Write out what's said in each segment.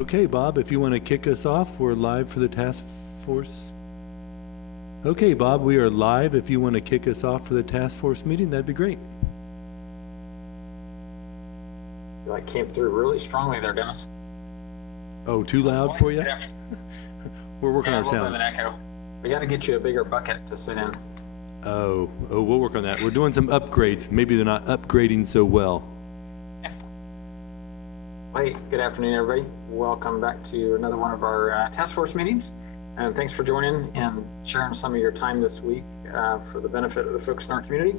Okay, Bob, if you want to kick us off, we're live for the task force. Okay, Bob, we are live. If you want to kick us off for the task force meeting, that'd be great. That came through really strongly there, Dennis. Oh, too loud for you? We're working on our sounds. An echo. We got to get you a bigger bucket to sit in. Oh, we'll work on that. We're doing some upgrades. Maybe they're not upgrading so well. Hey, good afternoon, everybody. Welcome back to another one of our task force meetings. And thanks for joining and sharing some of your time this week for the benefit of the folks in our community.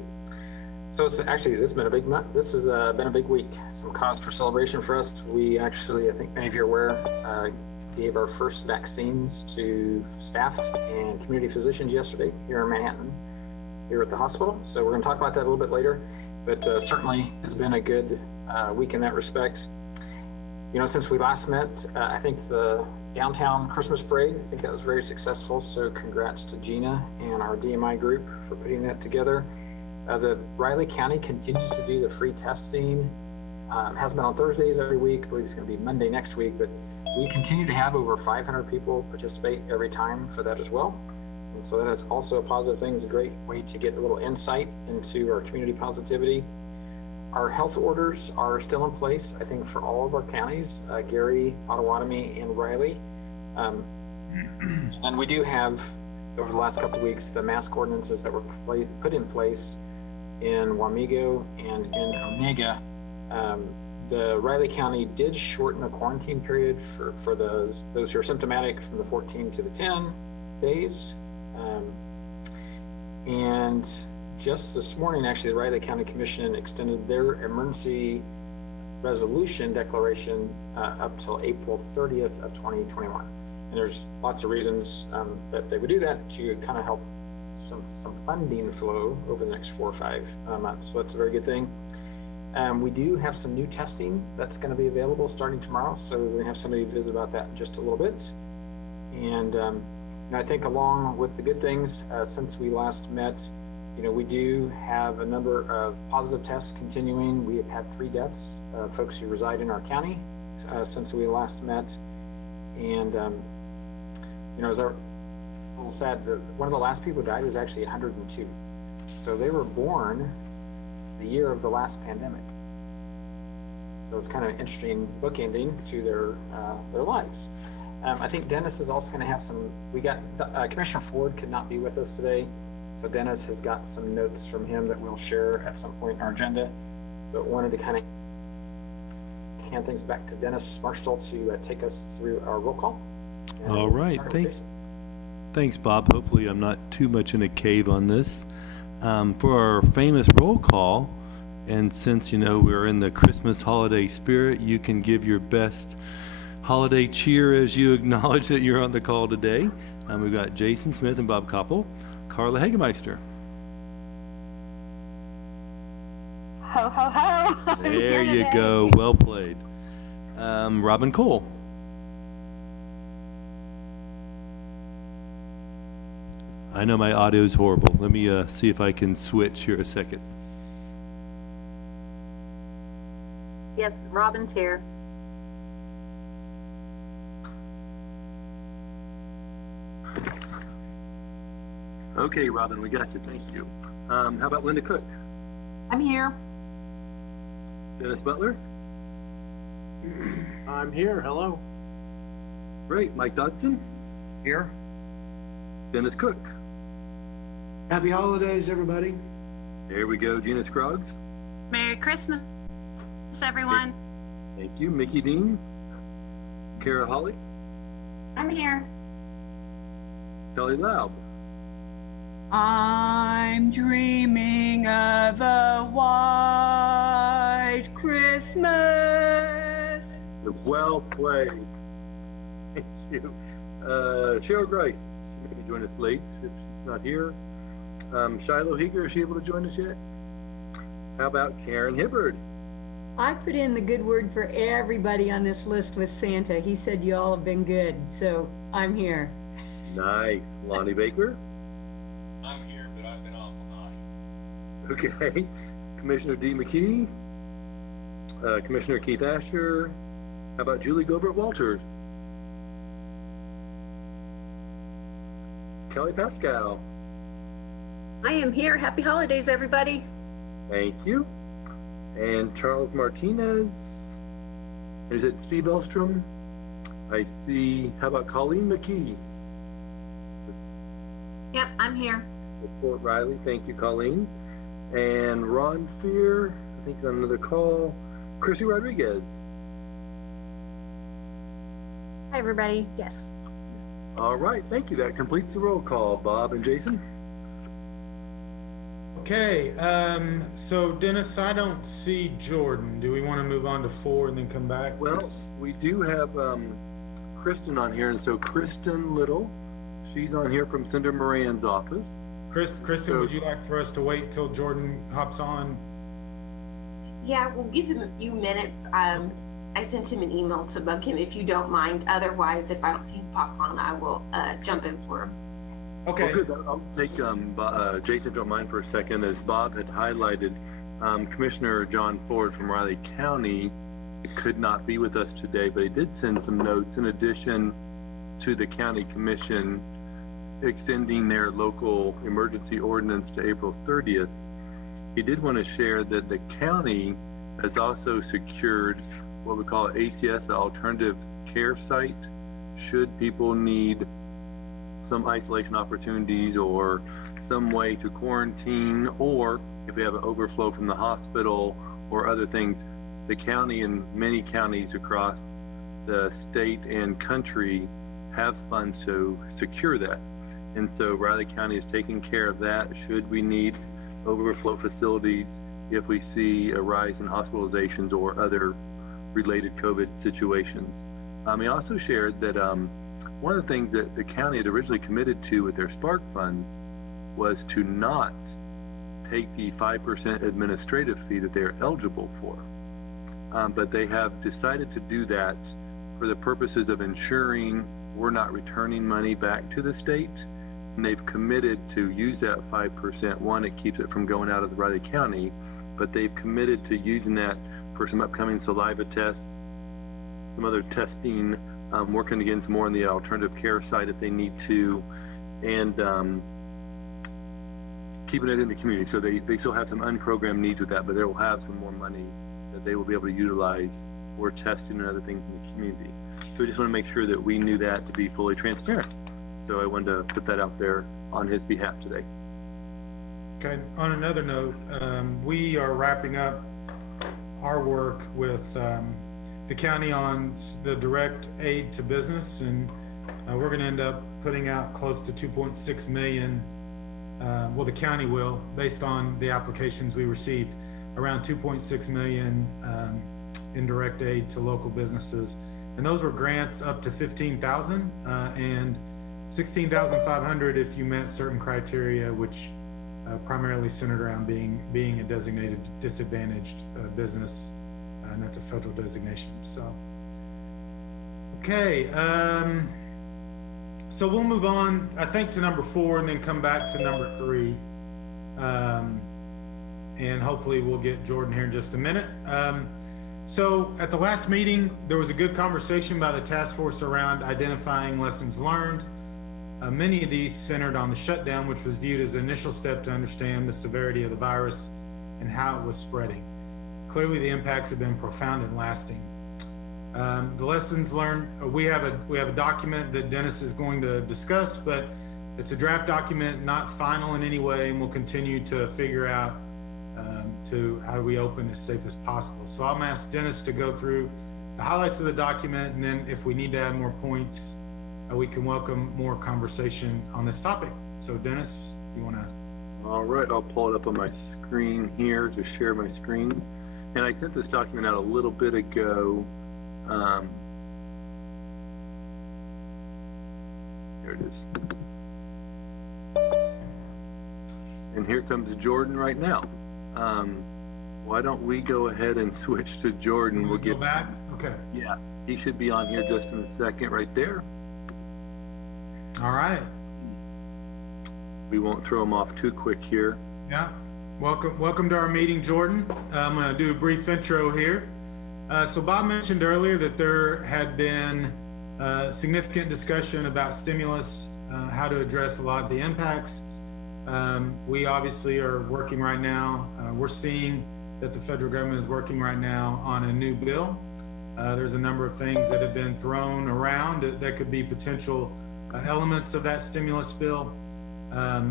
So it's actually, this has been a big month. This has been a big week. Some cause for celebration for us. We actually, I think many of you are aware, gave our first vaccines to staff and community physicians yesterday here in Manhattan, here at the hospital. So we're going to talk about that a little bit later, but certainly has been a good week in that respect. You know, since we last met, I think the downtown Christmas parade, I think that was very successful. So congrats to Gina and our DMI group for putting that together. The Riley County continues to do the free testing. Has been on Thursdays every week. I believe it's going to be Monday next week, but we continue to have over 500 people participate every time for that as well. And so that is also a positive thing. It's a great way to get a little insight into our community positivity. Our health orders are still in place, I think, for all of our counties, Gary, Potawatomi, and Riley. And we do have, over the last couple of weeks, the mask ordinances that were put in place in Wamego and in Omega. The Riley County did shorten the quarantine period for those who are symptomatic from the 14 to the 10 days. And just this morning, actually, the Riley County Commission extended their emergency resolution declaration up till April 30th of 2021. And there's lots of reasons that they would do that to kind of help some funding flow over the next 4 or 5 months. So that's a very good thing. We do have some new testing that's going to be available starting tomorrow. So we're going to have somebody visit about that in just a little bit. And I think along with the good things, since we last met, you know, we do have a number of positive tests continuing. We have had 3 deaths of folks who reside in our county since we last met. And, you know, as our little sad, one of the last people who died was actually 102. So they were born the year of the last pandemic. So it's kind of an interesting bookending to their lives. I think Dennis is also going to have some, Commissioner Ford could not be with us today. So Dennis has got some notes from him that we'll share at some point in our agenda, but wanted to kind of hand things back to Dennis Marshall to take us through our roll call. All right, thanks, Bob. Hopefully I'm not too much in a cave on this. For our famous roll call, and since, you know, we're in the Christmas holiday spirit, you can give your best holiday cheer as you acknowledge that you're on the call today. We've got Jason Smith and Bob Koppel. Carla Hagemeister. Ho, ho, ho. There you go. Well played. Robin Cole. I know my audio is horrible. Let me see if I can switch here a second. Yes, Robin's here. Okay, Robin, we got you. Thank you. How about Linda Cook? I'm here. Dennis Butler? I'm here. Hello. Great. Mike Dodson? Here. Dennis Cook? Happy holidays, everybody. There we go. Gina Scroggs? Merry Christmas, everyone. Thank you. Mickey Dean? Kara Holly? I'm here. Kelly Laub? I'm dreaming of a white Christmas. Well played. Thank you. Cheryl Grice, she may join us late if she's not here. Shiloh Heeger, is she able to join us yet? How about Karen Hibbard? I put in the good word for everybody on this list with Santa. He said you all have been good, so I'm here. Nice. Lonnie Baker? I'm here, but I've been off all night. Okay. Commissioner D. McKee? Commissioner Keith Asher? How about Julie Gobert Walters? Kelly Pascal. I am here. Happy holidays, everybody. Thank you. And Charles Martinez. Is it Steve Elstrom? I see. How about Colleen McKee? Yep, I'm here. Fort Riley. Thank you, Colleen. And Ron Fear. I think he's on another call. Chrissy Rodriguez. Hi, everybody. Yes. All right. Thank you. That completes the roll call. Bob and Jason. Okay, so Dennis, I don't see Jordan. Do we want to move on to 4 and then come back? Well, we do have Kristen on here, and so Kristen Little, she's on here from Senator Moran's office. Kristen, So- would you like for us to wait till Jordan hops on? Yeah, we'll give him a few minutes. I sent him an email to bug him if you don't mind. Otherwise, if I don't see him pop on, I will jump in for him. Okay. Well, good. I'll take Jason, if you don't mind for a second. As Bob had highlighted, Commissioner John Ford from Riley County could not be with us today, but he did send some notes in addition to the county commission extending their local emergency ordinance to April 30th. He did want to share that the county has also secured what we call ACS, an alternative care site, should people need some isolation opportunities or some way to quarantine, or if we have an overflow from the hospital or other things. The county and many counties across the state and country have funds to secure that. And so Riley County is taking care of that should we need overflow facilities, if we see a rise in hospitalizations or other related COVID situations. He also shared that one of the things that the county had originally committed to with their Spark funds was to not take the 5% administrative fee that they're eligible for. But they have decided to do that for the purposes of ensuring we're not returning money back to the state. And they've committed to use that 5%. One, it keeps it from going out of the Riley County, but they've committed to using that for some upcoming saliva tests, some other testing, working again some more on the alternative care side if they need to, and keeping it in the community. So they still have some unprogrammed needs with that, but they will have some more money that they will be able to utilize for testing and other things in the community. So we just want to make sure that we knew that to be fully transparent. So I wanted to put that out there on his behalf today. Okay, on another note, we are wrapping up our work with the county on the direct aid to business, and we're going to end up putting out close to 2.6 million. Well, the county will, based on the applications we received, around 2.6 million in direct aid to local businesses. And those were grants up to 15,000 and 16,500 if you met certain criteria, which primarily centered around being a designated disadvantaged business, and that's a federal designation. So, okay, so we'll move on, I think, to number 4 and then come back to number 3. And hopefully we'll get Jordan here in just a minute. So at the last meeting, there was a good conversation by the task force around identifying lessons learned. Many of these centered on the shutdown, which was viewed as an initial step to understand the severity of the virus and how it was spreading. Clearly, the impacts have been profound and lasting. The lessons learned, we have a document that Dennis is going to discuss, but it's a draft document, not final in any way, and we'll continue to figure out to how do we open as safe as possible. So I'm asked Dennis to go through the highlights of the document, and then if we need to add more points, we can welcome more conversation on this topic. So Dennis, you want to? All right, I'll pull it up on my screen here to share my screen. And I sent this document out a little bit ago. There it is. And here comes Jordan right now. Why don't we go ahead and switch to Jordan? We'll get back. Okay. Yeah, he should be on here just in a second right there. All right. We won't throw him off too quick here. Yeah. Welcome to our meeting, Jordan. I'm going to do a brief intro here. So Bob mentioned earlier that there had been significant discussion about stimulus how to address a lot of the impacts. We obviously are working right now. We're seeing that the federal government is working right now on a new bill. There's a number of things that have been thrown around that could be potential elements of that stimulus bill. I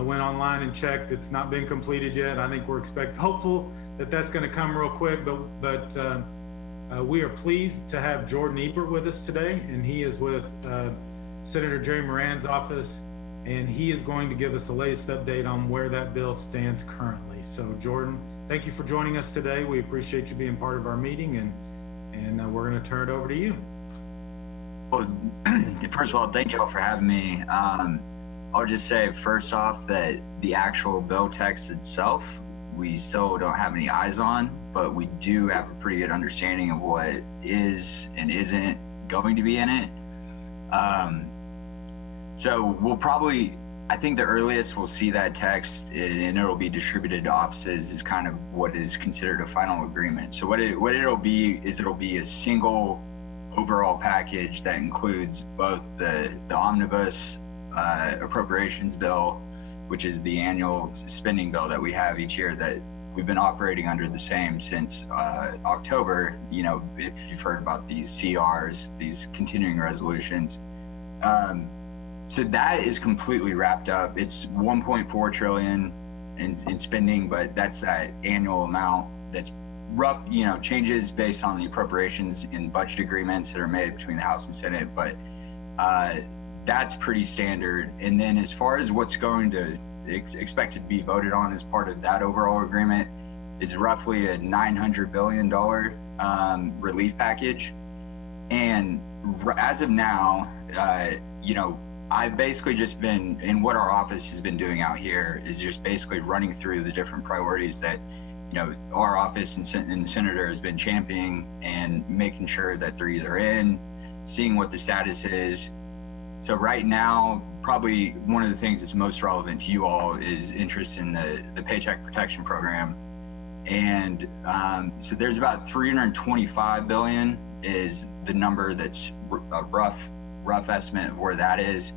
went online and checked. It's not been completed yet. I think we're hopeful that that's going to come real quick, but we are pleased to have Jordan Ebert with us today, and he is with Senator Jerry Moran's office, and he is going to give us the latest update on where that bill stands currently. So Jordan, thank you for joining us today. We appreciate you being part of our meeting, and we're going to turn it over to you. Well, first of all, thank you all for having me. I'll just say first off that the actual bill text itself, we still don't have any eyes on, but we do have a pretty good understanding of what is and isn't going to be in it. So we'll probably, I think the earliest we'll see that text and it'll be distributed to offices is kind of what is considered a final agreement. So what it'll be is it'll be a single overall package that includes both the omnibus appropriations bill, which is the annual spending bill that we have each year that we've been operating under the same since October. You know, if you've heard about these CRs, these continuing resolutions. So that is completely wrapped up. It's 1.4 trillion in spending, but that's that annual amount that's rough, you know, changes based on the appropriations in budget agreements that are made between the House and Senate, but that's pretty standard. And then as far as what's going to expected to be voted on as part of that overall agreement is roughly a $900 billion relief package. And as of now, you know, I've basically just been, and what our office has been doing out here is just basically running through the different priorities that, you know, our office and the senator has been championing and making sure that they're either in, seeing what the status is. So right now, probably one of the things that's most relevant to you all is interest in the Paycheck Protection Program. And so there's about 325 billion is the number that's a rough estimate of where that is.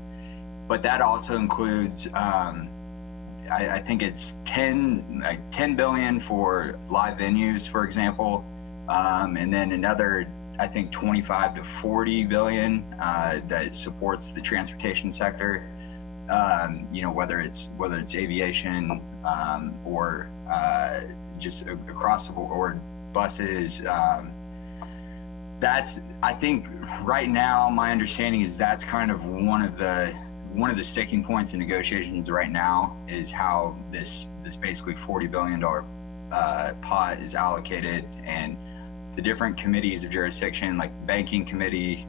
But that also includes, I think it's 10 billion for live venues, for example. And then another, I think 25 to 40 billion that supports the transportation sector. You know, whether it's aviation or just across the board, or buses. That's, I think right now, my understanding is that's kind of one of the sticking points in negotiations right now is how this basically $40 billion pot is allocated, and the different committees of jurisdiction, like the banking committee,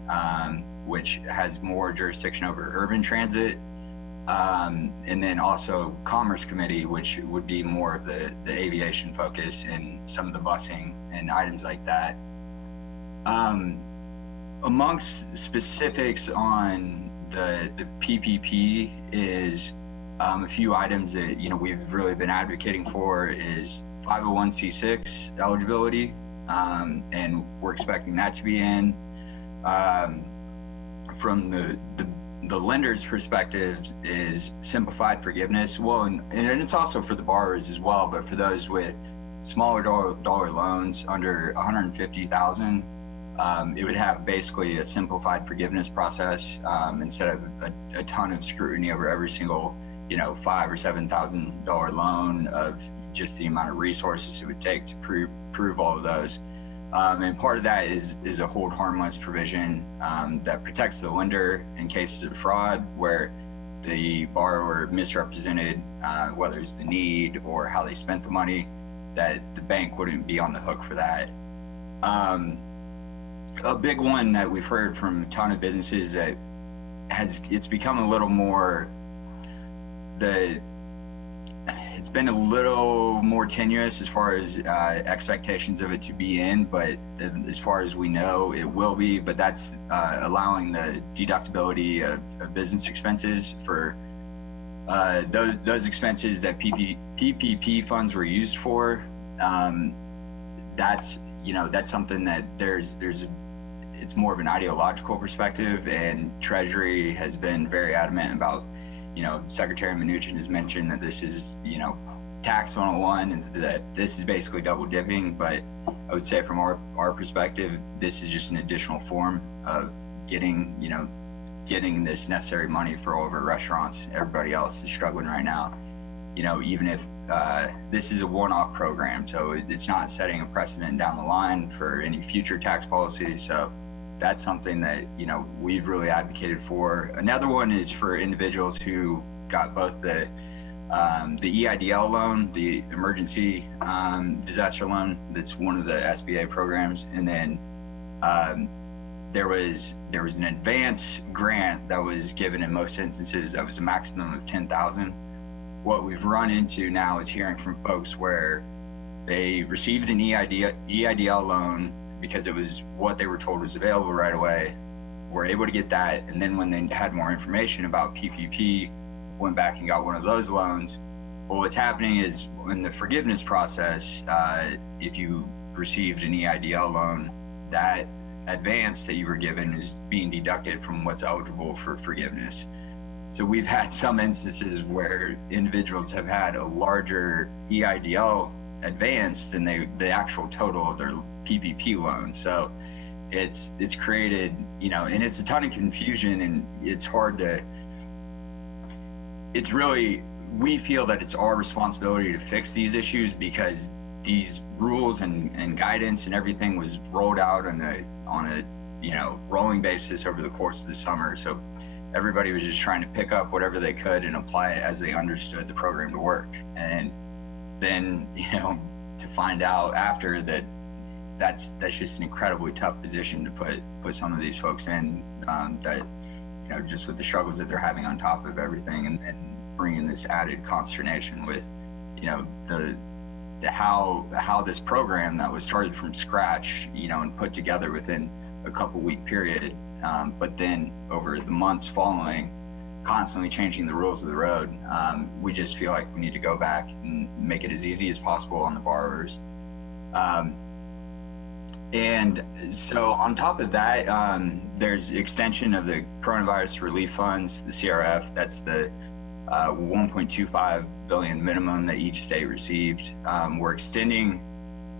which has more jurisdiction over urban transit, and then also Commerce Committee, which would be more of the aviation focus and some of the busing and items like that. Amongst specifics on the PPP is a few items that, you know, we've really been advocating for is 501c6 eligibility, and we're expecting that to be in. From the lender's perspective is simplified forgiveness. Well, and it's also for the borrowers as well, but for those with smaller dollar loans under 150,000, it would have basically a simplified forgiveness process instead of a ton of scrutiny over every single, you know, $5,000 or $7,000 loan of just the amount of resources it would take to prove all of those. And part of that is a hold harmless provision that protects the lender in cases of fraud where the borrower misrepresented whether it's the need or how they spent the money, that the bank wouldn't be on the hook for that. A big one that we've heard from a ton of businesses that it's become a little more, it's been a little more tenuous as far as expectations of it to be in, but as far as we know, it will be. But that's allowing the deductibility of business expenses for those expenses that PPP funds were used for. That's, you know, that's something that it's more of an ideological perspective, and Treasury has been very adamant about, Secretary Mnuchin has mentioned that this is, tax 101 and that this is basically double dipping. But I would say from our perspective, this is just an additional form of getting this necessary money for all of our restaurants. Everybody else is struggling right now. Even if this is a one-off program, so it's not setting a precedent down the line for any future tax policy. So that's something that, we've really advocated for. Another one is for individuals who got both the EIDL loan, the emergency disaster loan, that's one of the SBA programs, and then there was an advance grant that was given in most instances that was a maximum of $10,000. What we've run into now is hearing from folks where they received an EIDL loan because it was what they were told was available right away, were able to get that, and then when they had more information about PPP, went back and got one of those loans. Well, what's happening is in the forgiveness process, if you received an EIDL loan, that advance that you were given is being deducted from what's eligible for forgiveness. So we've had some instances where individuals have had a larger EIDL advance than the actual total of their PPP loan. So it's created, and it's a ton of confusion, and it's hard to, we feel that it's our responsibility to fix these issues because these rules and guidance and everything was rolled out on a rolling basis over the course of the summer. So everybody was just trying to pick up whatever they could and apply it as they understood the program to work. And then, to find out after that, that's just an incredibly tough position to put some of these folks in, that, just with the struggles that they're having on top of everything, and bringing this added consternation with, how this program that was started from scratch, and put together within a couple week period, but then over the months following, constantly changing the rules of the road. We just feel like we need to go back and make it as easy as possible on the borrowers. And so on top of that, there's extension of the coronavirus relief funds, the CRF. That's the 1.25 billion minimum that each state received. We're extending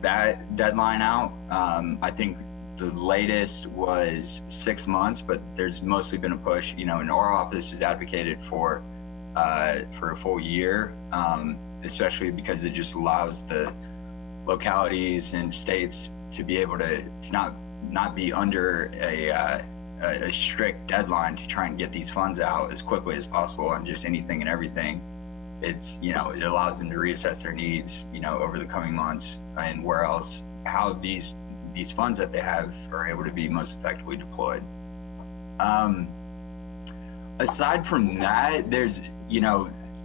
that deadline out. I think the latest was 6 months, but there's mostly been a push. And our office has advocated for a full year, especially because it just allows the localities and states to be able to not be under a strict deadline to try and get these funds out as quickly as possible on just anything and everything. It's, it allows them to reassess their needs, over the coming months, and how these funds that they have are able to be most effectively deployed. Aside from that, there's,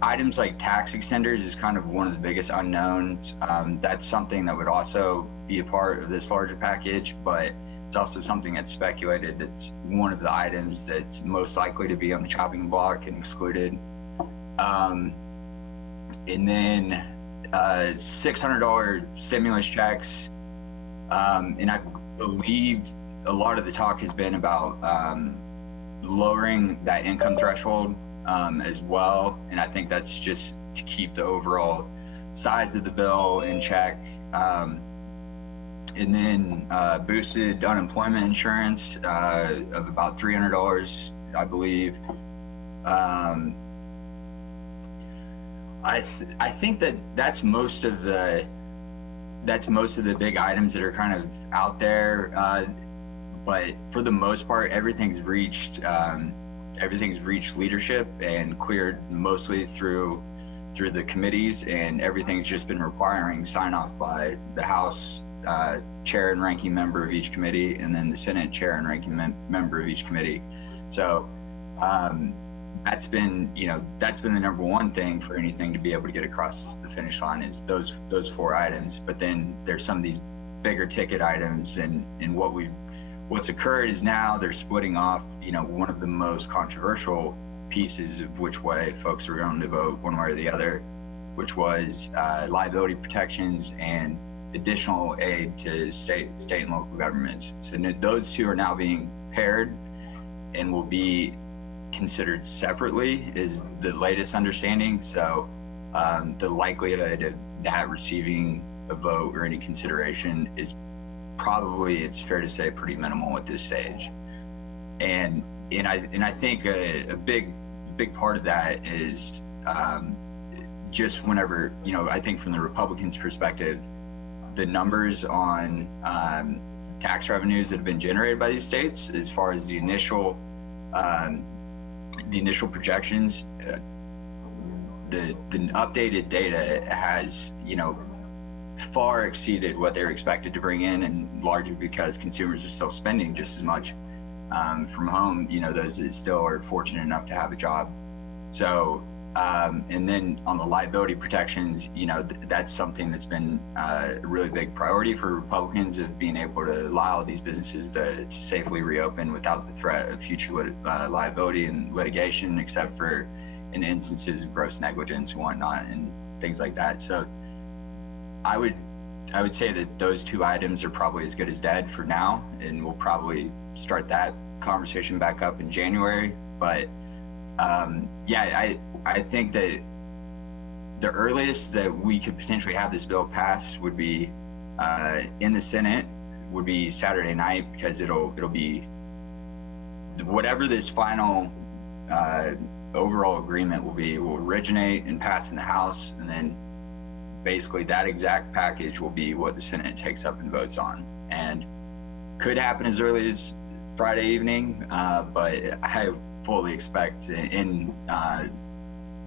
items like tax extenders is kind of one of the biggest unknowns. That's something that would also be a part of this larger package, but it's also something that's speculated that's one of the items that's most likely to be on the chopping block and excluded. And then $600 stimulus checks. And I believe a lot of the talk has been about lowering that income threshold as well. And I think that's just to keep the overall size of the bill in check. And then boosted unemployment insurance of about $300, I believe. I think that's most of the big items that are kind of out there. But for the most part, everything's reached leadership and cleared mostly through the committees, and everything's just been requiring sign off by the House chair and ranking member of each committee, and then the Senate chair and ranking member of each committee. So that's been the number one thing for anything to be able to get across the finish line is those 4 items. But then there's some of these bigger ticket items, and what's occurred is now they're splitting off, one of the most controversial pieces of which way folks are going to vote one way or the other, which was liability protections and additional aid to state and local governments. So those two are now being paired and will be considered separately, is the latest understanding. So the likelihood of that receiving a vote or any consideration is probably, it's fair to say, pretty minimal at this stage. And I think a big part of that is just whenever, I think from the Republicans' perspective, the numbers on tax revenues that have been generated by these states, as far as the initial projections, the updated data has, far exceeded what they're expected to bring in, and largely because consumers are still spending just as much from home, those that still are fortunate enough to have a job. So, and then on the liability protections, that's something that's been a really big priority for Republicans, of being able to allow these businesses to safely reopen without the threat of future liability and litigation, except for in instances of gross negligence and whatnot and things like that. So I would say that those two items are probably as good as dead for now, and we'll probably start that conversation back up in January. But I think that the earliest that we could potentially have this bill passed would be in the Senate, would be Saturday night, because it'll be whatever this final overall agreement will originate and pass in the House, and then basically that exact package will be what the Senate takes up and votes on, and could happen as early as Friday evening, but I fully expect,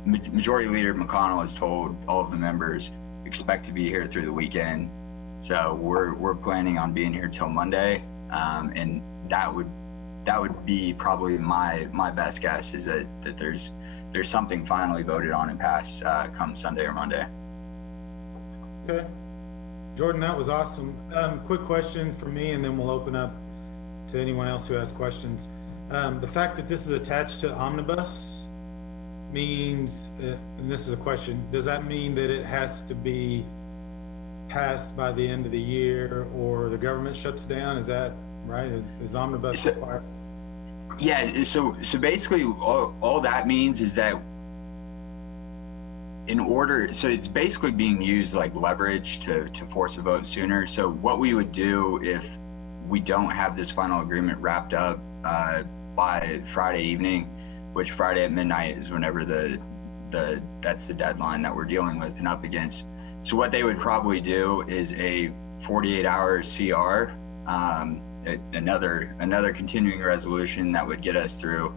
Majority Leader McConnell has told all of the members, expect to be here through the weekend. So we're planning on being here till Monday, and that would be probably my best guess, is that there's something finally voted on and passed come Sunday or Monday. Okay, Jordan, that was awesome. Quick question for me, and then we'll open up to anyone else who has questions. The fact that this is attached to Omnibus means, and this is a question, does that mean that it has to be passed by the end of the year, or the government shuts down? Is that right? Is Omnibus required? Yeah, so basically all that means is that so it's basically being used like leverage to force a vote sooner. So what we would do if we don't have this final agreement wrapped up by Friday evening, which Friday at midnight is whenever that's the deadline that we're dealing with and up against. So what they would probably do is a 48-hour CR, another continuing resolution that would get us through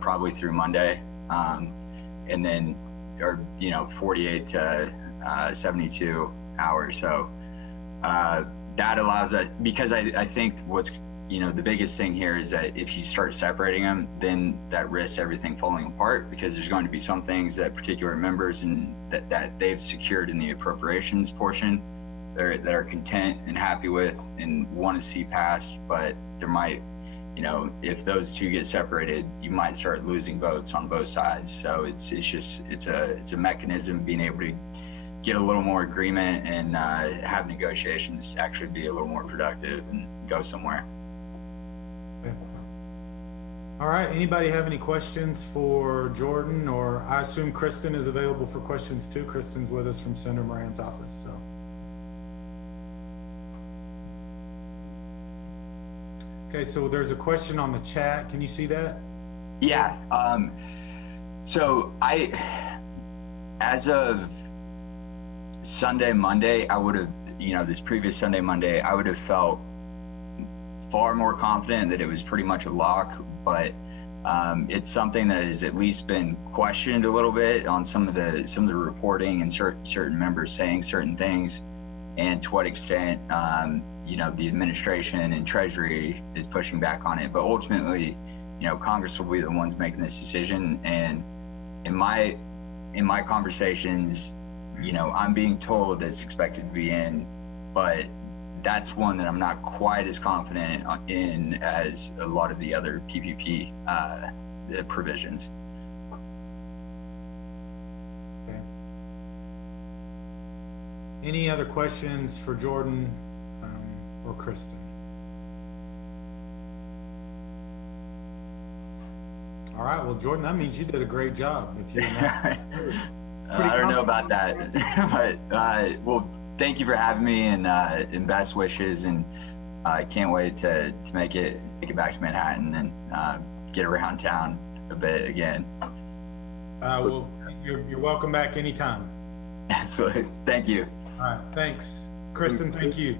probably through Monday, and then, or 48 to 72 hours. So that allows us, because I think what's the biggest thing here is that if you start separating them, then that risks everything falling apart, because there's going to be some things that particular members and that they've secured in the appropriations portion that are content and happy with and want to see passed, but there might, if those two get separated, you might start losing votes on both sides. So it's a mechanism being able to get a little more agreement and have negotiations actually be a little more productive and go somewhere. Okay. All right, anybody have any questions for Jordan? Or I assume Kristen is available for questions too. Kristen's with us from Senator Moran's office, so. Okay, so there's a question on the chat. Can you see that? Yeah. So as of Sunday, Monday, I would have, this previous Sunday, Monday, I would have felt far more confident that it was pretty much a lock, but it's something that has at least been questioned a little bit on some of the reporting and certain members saying certain things, and to what extent the administration and Treasury is pushing back on it. But ultimately, Congress will be the ones making this decision. And in my conversations, I'm being told that it's expected to be in, but that's one that I'm not quite as confident in as a lot of the other PPP provisions. Okay. Any other questions for Jordan or Kristen? All right, well, Jordan, that means you did a great job. If you I don't know about that, but well, thank you for having me, and best wishes, and I can't wait to make it back to Manhattan and get around town a bit again. Well, you're welcome back anytime. Absolutely, thank you. All right, thanks, Kristen. Thank you.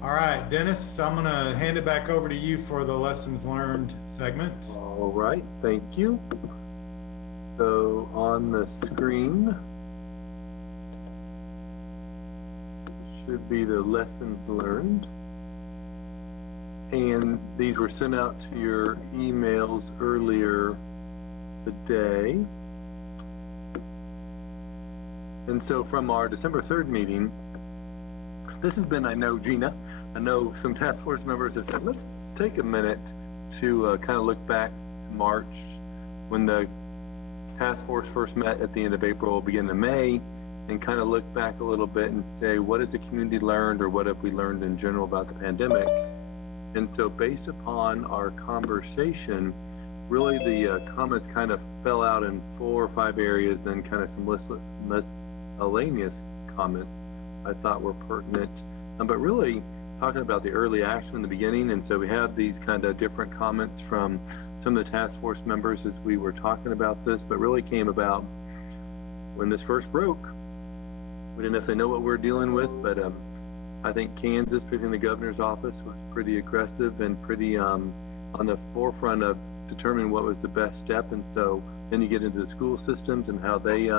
All right, Dennis, I'm gonna hand it back over to you for the lessons learned segment. All right, thank you. So on the screen should be the lessons learned. And these were sent out to your emails earlier today. And so from our December 3rd meeting, this has been, I know, Gina, I know some task force members have said, let's take a minute to kind of look back to March when the task force first met at the end of April, beginning of May, and kind of look back a little bit and say, what has the community learned, or what have we learned in general about the pandemic? And so based upon our conversation, really the comments kind of fell out in 4 or 5 areas, then kind of some miscellaneous comments I thought were pertinent, but really talking about the early action in the beginning. And so we have these kind of different comments from some of the task force members as we were talking about this, but really came about when this first broke. We didn't necessarily know what we were dealing with, but I think Kansas, particularly the governor's office, was pretty aggressive and pretty on the forefront of determining what was the best step. And so then you get into the school systems and how they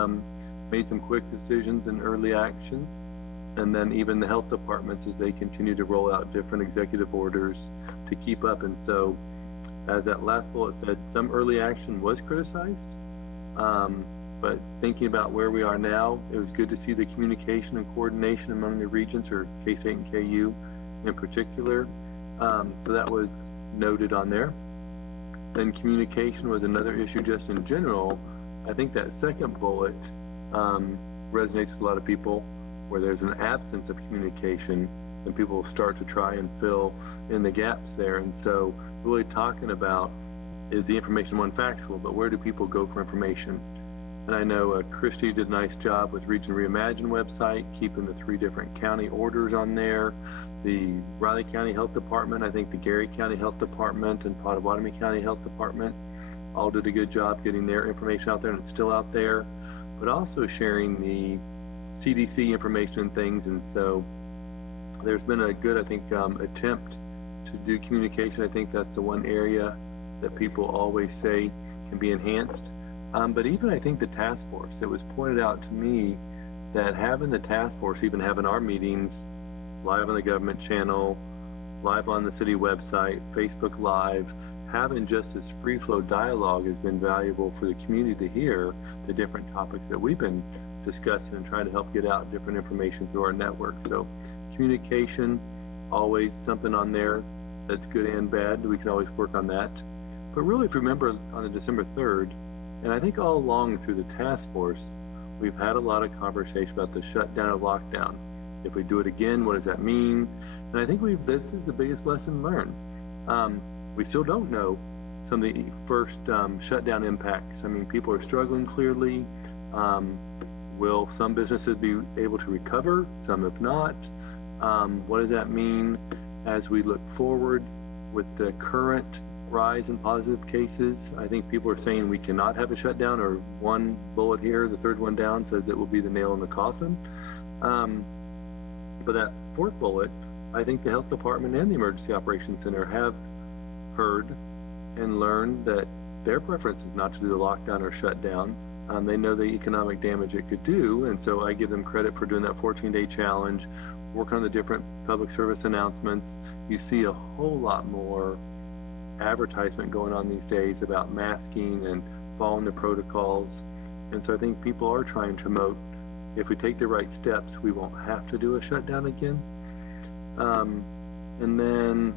made some quick decisions and early actions. And then even the health departments as they continue to roll out different executive orders to keep up. And so, as that last bullet said, some early action was criticized, but thinking about where we are now, it was good to see the communication and coordination among the regions, or K-State and KU in particular. So that was noted on there. Then communication was another issue just in general. I think that second bullet resonates with a lot of people, where there's an absence of communication and people start to try and fill in the gaps there. And so really talking about, is the information one factual, but where do people go for information? And I know Christy did a nice job with Region Reimagine website, keeping the 3 different county orders on there. The Riley County Health Department, I think the Gary County Health Department and Pottawatomie County Health Department all did a good job getting their information out there, and it's still out there, but also sharing the CDC information and things. And so there's been a good, I think, attempt to do communication. I think that's the one area that people always say can be enhanced. But even I think the task force, it was pointed out to me that having the task force, even having our meetings live on the government channel, live on the city website, Facebook Live, having just this free flow dialogue has been valuable for the community to hear the different topics that we've been discussing and trying to help get out different information through our network. So communication, always something on there that's good and bad. We can always work on that. But really, if you remember on the December 3rd, and I think all along through the task force, we've had a lot of conversation about the shutdown of lockdown. If we do it again, what does that mean? And I think this is the biggest lesson learned. We still don't know some of the first shutdown impacts. I mean, people are struggling clearly. Will some businesses be able to recover? Some have not. What does that mean as we look forward with the current rise in positive cases? I think people are saying we cannot have a shutdown, or one bullet here, the third one down, says it will be the nail in the coffin. But that 4th bullet, I think the health department and the emergency operations center have heard and learned that their preference is not to do the lockdown or shutdown. They know the economic damage it could do, and so I give them credit for doing that 14-day challenge, working on the different public service announcements. You see a whole lot more advertisement going on these days about masking and following the protocols. And so I think people are trying to promote, if we take the right steps, we won't have to do a shutdown again. And then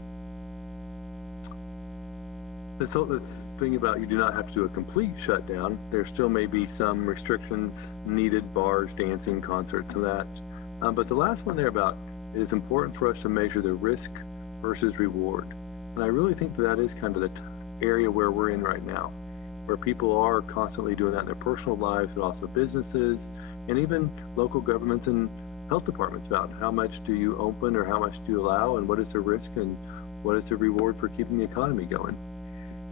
this thing about you do not have to do a complete shutdown. There still may be some restrictions needed, bars, dancing, concerts, and that. But the last one there about it is important for us to measure the risk versus reward. And I really think that is kind of the area where we're in right now, where people are constantly doing that in their personal lives, but also businesses and even local governments and health departments about how much do you open or how much do you allow, and what is the risk and what is the reward for keeping the economy going.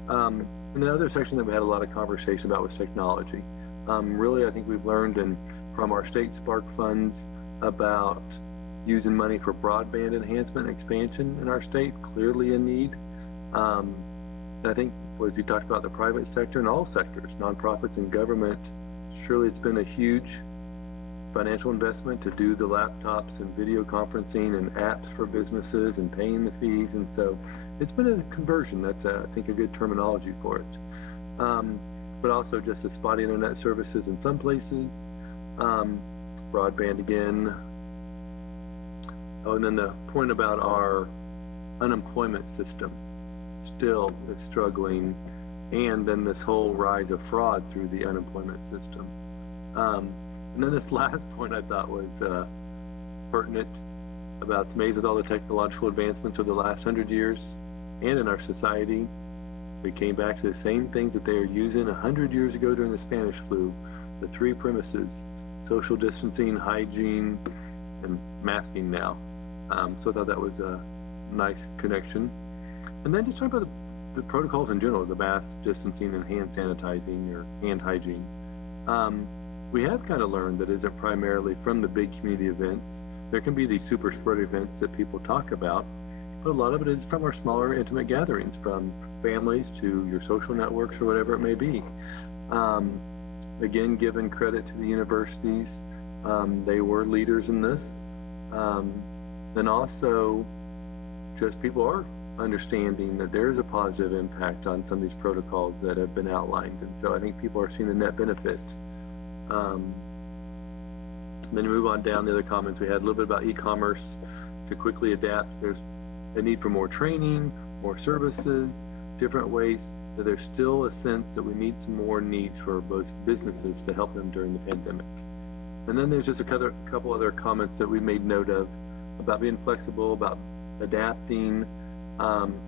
And the other section that we had a lot of conversation about was technology. Really, I think we've learned from our state Spark funds about using money for broadband enhancement and expansion in our state, clearly in need. And I think, as you talked about the private sector and all sectors, nonprofits and government, surely it's been a huge financial investment to do the laptops and video conferencing and apps for businesses and paying the fees. And so it's been a conversion. That's, I think, a good terminology for it. But also just the spotty internet services in some places, broadband again. Oh, and then the point about our unemployment system still is struggling, and then this whole rise of fraud through the unemployment system. And then this last point I thought was pertinent about it's amazing with all the technological advancements of the last 100 years and in our society. We came back to the same things that they were using 100 years ago during the Spanish flu, the three premises: social distancing, hygiene, and masking now. So I thought that was a nice connection. And then just talk about the protocols in general, the mask distancing and hand sanitizing or hand hygiene. We have kind of learned that isn't primarily from the big community events. There can be these super spread events that people talk about, but a lot of it is from our smaller intimate gatherings, from families to your social networks or whatever it may be. Again, giving credit to the universities, they were leaders in this. Then also just people are understanding that there is a positive impact on some of these protocols that have been outlined. And so I think people are seeing the net benefit. Then you move on down the other comments. We had a little bit about e-commerce to quickly adapt. There's a need for more training, more services, different ways, that there's still a sense that we need some more needs for both businesses to help them during the pandemic. And then there's just a couple other comments that we made note of about being flexible, about adapting.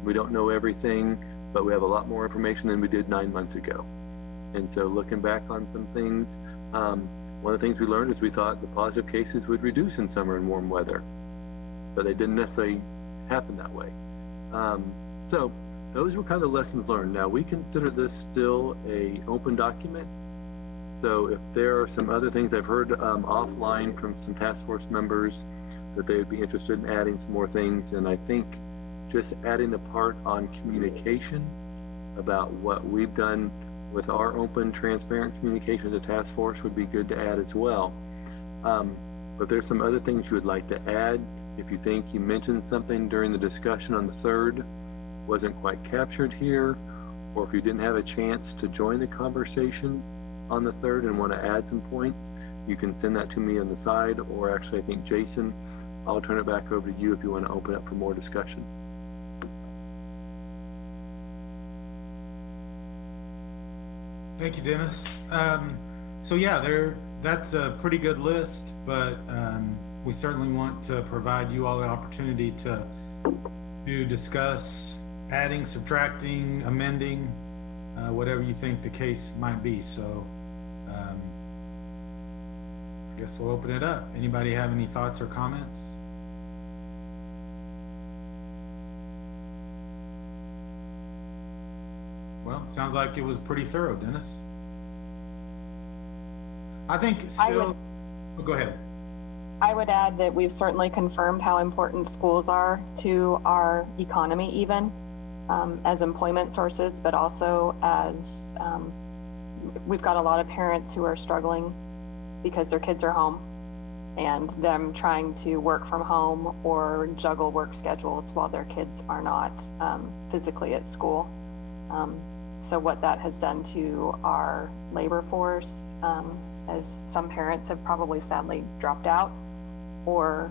We don't know everything, but we have a lot more information than we did 9 months ago. And so looking back on some things, one of the things we learned is we thought the positive cases would reduce in summer and warm weather, but they didn't necessarily happen that way. So those were kind of lessons learned. Now, we consider this still a open document. So if there are some other things I've heard offline from some task force members that they would be interested in adding some more things, and I think just adding a part on communication about what we've done with our open, transparent communication as a task force would be good to add as well. But there's some other things you would like to add. If you think you mentioned something during the discussion on the 3rd wasn't quite captured here, or if you didn't have a chance to join the conversation on the 3rd and want to add some points, you can send that to me on the side, or actually I think Jason, I'll turn it back over to you if you want to open up for more discussion. Thank you, Dennis. So yeah, that's a pretty good list, but we certainly want to provide you all the opportunity to discuss adding, subtracting, amending, whatever you think the case might be. So I guess we'll open it up. Anybody have any thoughts or comments? Well, sounds like it was pretty thorough, Dennis. I think still, go ahead. I would add that we've certainly confirmed how important schools are to our economy, even as employment sources, but also as we've got a lot of parents who are struggling because their kids are home and them trying to work from home or juggle work schedules while their kids are not physically at school. So what that has done to our labor force, as some parents have probably sadly dropped out or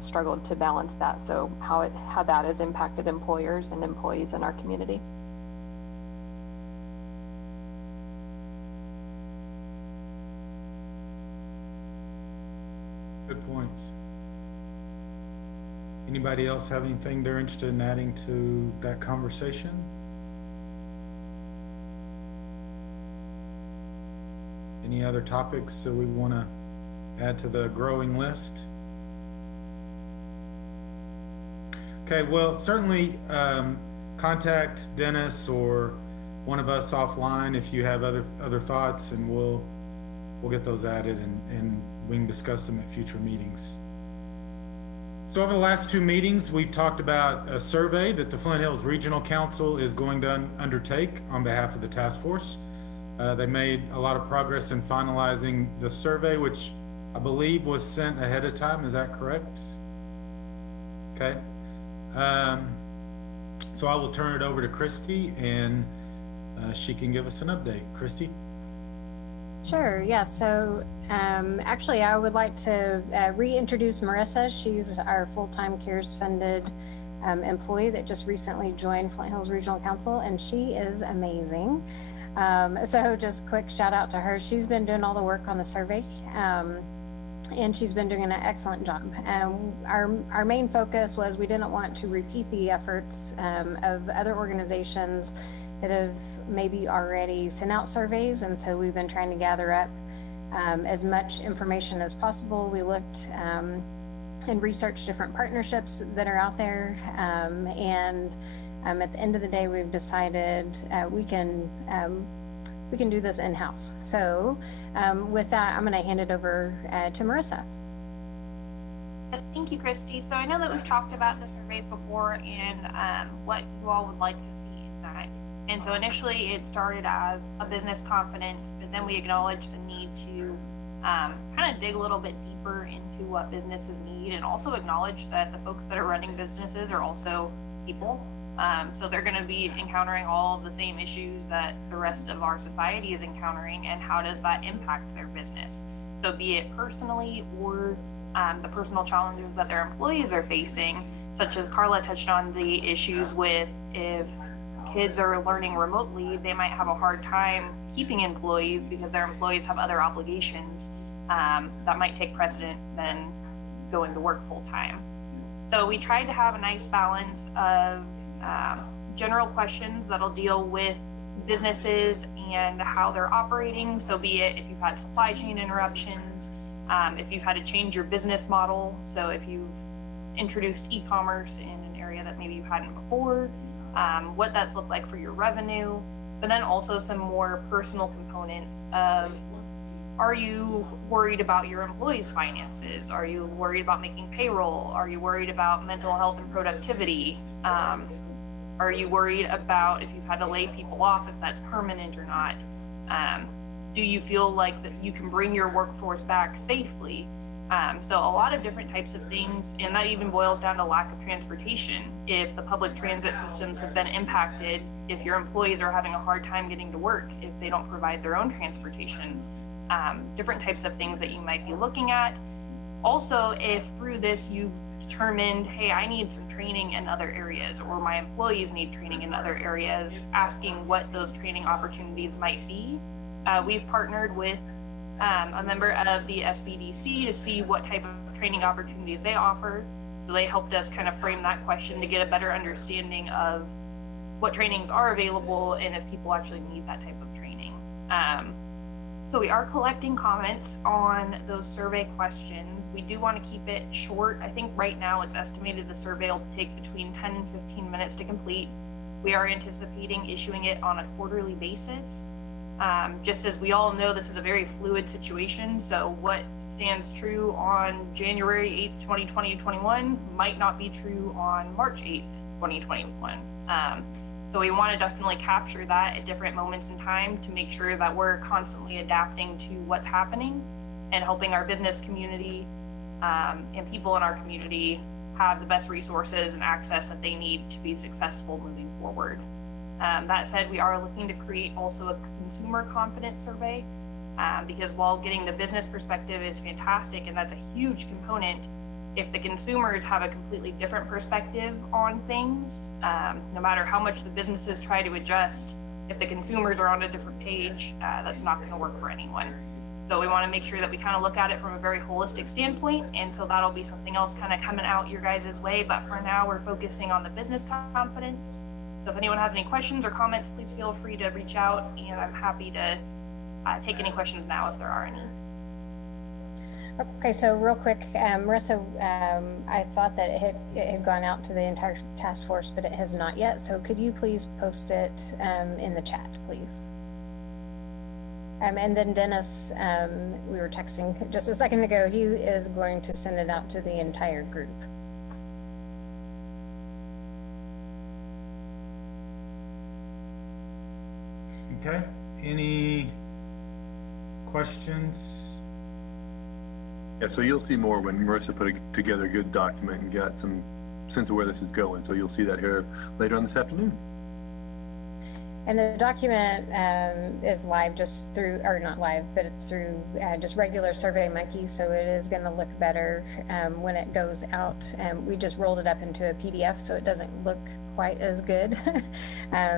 struggled to balance that. So how that has impacted employers and employees in our community. points. Anybody else have anything they're interested in adding to that conversation? Any other topics that we want to add to the growing list? Okay, well, certainly contact Dennis or one of us offline if you have other thoughts, and we'll get those added and we can discuss them at future meetings. So over the last 2 meetings, we've talked about a survey that the Flint Hills Regional Council is going to undertake on behalf of the task force. They made a lot of progress in finalizing the survey, which I believe was sent ahead of time. Is that correct? Okay. So I will turn it over to Christy, and she can give us an update. Christy? Sure, yeah, so actually I would like to reintroduce Marissa. She's our full-time CARES funded employee that just recently joined Flint Hills Regional Council, and she is amazing. So just quick shout out to her. She's been doing all the work on the survey, and she's been doing an excellent job. Our main focus was we didn't want to repeat the efforts of other organizations that have maybe already sent out surveys, and so we've been trying to gather up as much information as possible. We looked and researched different partnerships that are out there, and at the end of the day, we've decided we can do this in-house. So with that, I'm going to hand it over to Marissa. Yes, thank you, Christy. So I know that we've talked about the surveys before and what you all would like to see in that. And so initially it started as a business confidence, but then we acknowledged the need to kind of dig a little bit deeper into what businesses need, and also acknowledge that the folks that are running businesses are also people. So they're going to be encountering all of the same issues that the rest of our society is encountering, and how does that impact their business? So be it personally or the personal challenges that their employees are facing, such as Carla touched on the issues with if kids are learning remotely, they might have a hard time keeping employees because their employees have other obligations that might take precedent than going to work full time. So we tried to have a nice balance of general questions that'll deal with businesses and how they're operating. So be it if you've had supply chain interruptions, if you've had to change your business model. So if you've introduced e-commerce in an area that maybe you hadn't before, what that's looked like for your revenue, but then also some more personal components of, are you worried about your employees' finances? Are you worried about making payroll? Are you worried about mental health and productivity? Are you worried about if you've had to lay people off, if that's permanent or not? Do you feel like that you can bring your workforce back safely? So a lot of different types of things, and that even boils down to lack of transportation. If the public transit systems have been impacted, if your employees are having a hard time getting to work, if they don't provide their own transportation, different types of things that you might be looking at. Also, if through this you've determined, hey, I need some training in other areas, or my employees need training in other areas, asking what those training opportunities might be. We've partnered with a member of the SBDC to see what type of training opportunities they offer. So they helped us kind of frame that question to get a better understanding of what trainings are available and if people actually need that type of training. So we are collecting comments on those survey questions. We do want to keep it short. I think right now it's estimated the survey will take between 10 and 15 minutes to complete. We are anticipating issuing it on a quarterly basis. Just as we all know, this is a very fluid situation. So what stands true on January 8th, 2021 might not be true on March 8th, 2021. So we want to definitely capture that at different moments in time to make sure that we're constantly adapting to what's happening and helping our business community and people in our community have the best resources and access that they need to be successful moving forward. That said, we are looking to create also a consumer confidence survey because while getting the business perspective is fantastic and that's a huge component, if the consumers have a completely different perspective on things, no matter how much the businesses try to adjust, if the consumers are on a different page, that's not going to work for anyone. So we want to make sure that we kind of look at it from a very holistic standpoint. And so that'll be something else kind of coming out your guys' way. But for now, we're focusing on the business confidence. So if anyone has any questions or comments, please feel free to reach out, and I'm happy to take any questions now if there are any. Okay, so real quick, Marissa, I thought that it had gone out to the entire task force, but it has not yet. So could you please post it in the chat, please? And then Dennis, we were texting just a second ago, he is going to send it out to the entire group. Okay, any questions? Yeah, so you'll see more when Marissa put together a good document and got some sense of where this is going. So you'll see that here later on this afternoon. And the document is live just through, or not live, but it's through just regular SurveyMonkey. So it is going to look better when it goes out. We just rolled it up into a PDF, so it doesn't look quite as good.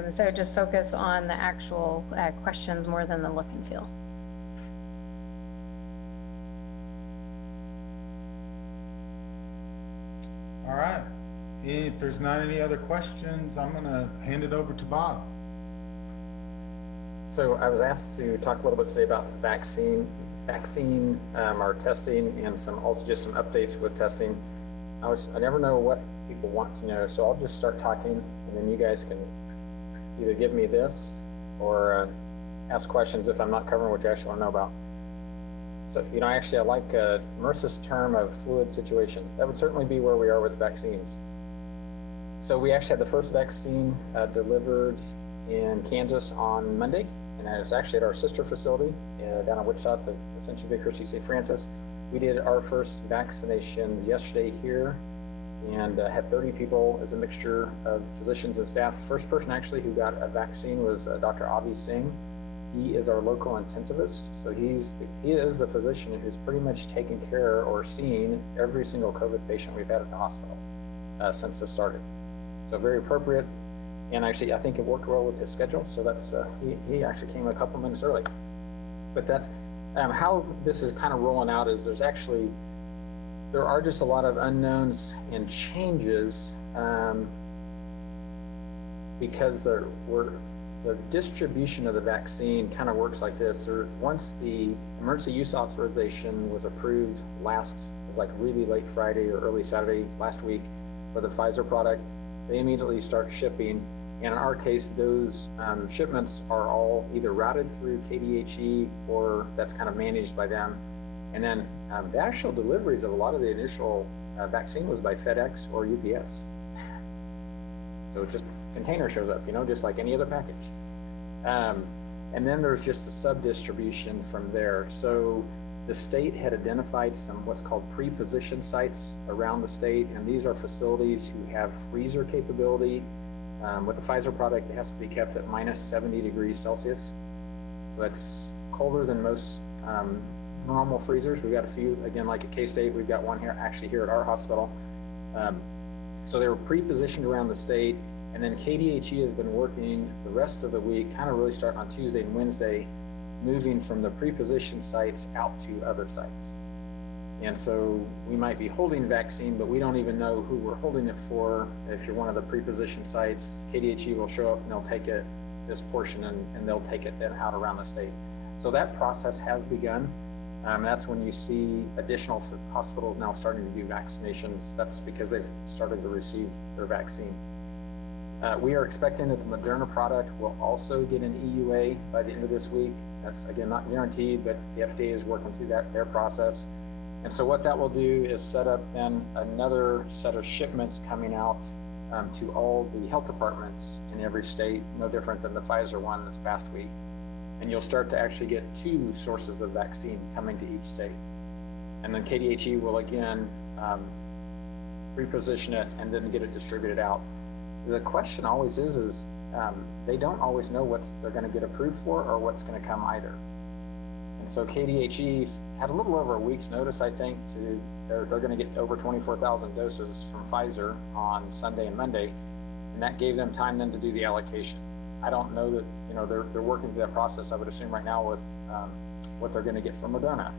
So just focus on the actual questions more than the look and feel. All right. If there's not any other questions, I'm going to hand it over to Bob. So I was asked to talk a little bit today about vaccine, our testing, and also just some updates with testing. I never know what people want to know, so I'll just start talking, and then you guys can either give me this or ask questions if I'm not covering what you actually want to know about. So, actually, I like Marissa's term of fluid situation. That would certainly be where we are with vaccines. So we actually had the first vaccine delivered in Kansas on Monday, and it was actually at our sister facility down in Wichita, the Ascension Vicarage St. Francis. We did our first vaccination yesterday here, and had 30 people as a mixture of physicians and staff. First person actually who got a vaccine was Dr. Avi Singh. He is our local intensivist, so he is the physician who's pretty much taken care or seen every single COVID patient we've had at the hospital since this started. So very appropriate, and actually I think it worked well with his schedule. So that's he actually came a couple minutes early. But that how this is kind of rolling out is there are just a lot of unknowns and changes because the distribution of the vaccine kind of works like this. Once the emergency use authorization was approved it was like really late Friday or early Saturday last week for the Pfizer product, they immediately start shipping. And in our case, those shipments are all either routed through KDHE or that's kind of managed by them. And then the actual deliveries of a lot of the initial vaccine was by FedEx or UPS. So just container shows up, just like any other package. And then there's just a sub-distribution from there. So the state had identified some what's called pre-positioned sites around the state, and these are facilities who have freezer capability. With the Pfizer product, it has to be kept at minus 70 degrees Celsius. So that's colder than most normal freezers. We've got a few, again, like at K-State, we've got one here at our hospital. So they were pre-positioned around the state. And then KDHE has been working the rest of the week, kind of really starting on Tuesday and Wednesday, moving from the pre-positioned sites out to other sites. And so we might be holding vaccine, but we don't even know who we're holding it for. If you're one of the pre-positioned sites, KDHE will show up and they'll take it, this portion, and they'll take it then out around the state. So that process has begun. That's when you see additional hospitals now starting to do vaccinations. That's because they've started to receive their vaccine. We are expecting that the Moderna product will also get an EUA by the end of this week. That's, again, not guaranteed, but the FDA is working through their process. And so what that will do is set up then another set of shipments coming out to all the health departments in every state, no different than the Pfizer one this past week. And you'll start to actually get 2 sources of vaccine coming to each state. And then KDHE will again reposition it and then get it distributed out. The question always is they don't always know what they're going to get approved for or what's going to come either. And so KDHE had a little over a week's notice, I think, they're going to get over 24,000 doses from Pfizer on Sunday and Monday, and that gave them time then to do the allocation. I don't know that, they're working through that process. I would assume right now with what they're going to get from Moderna.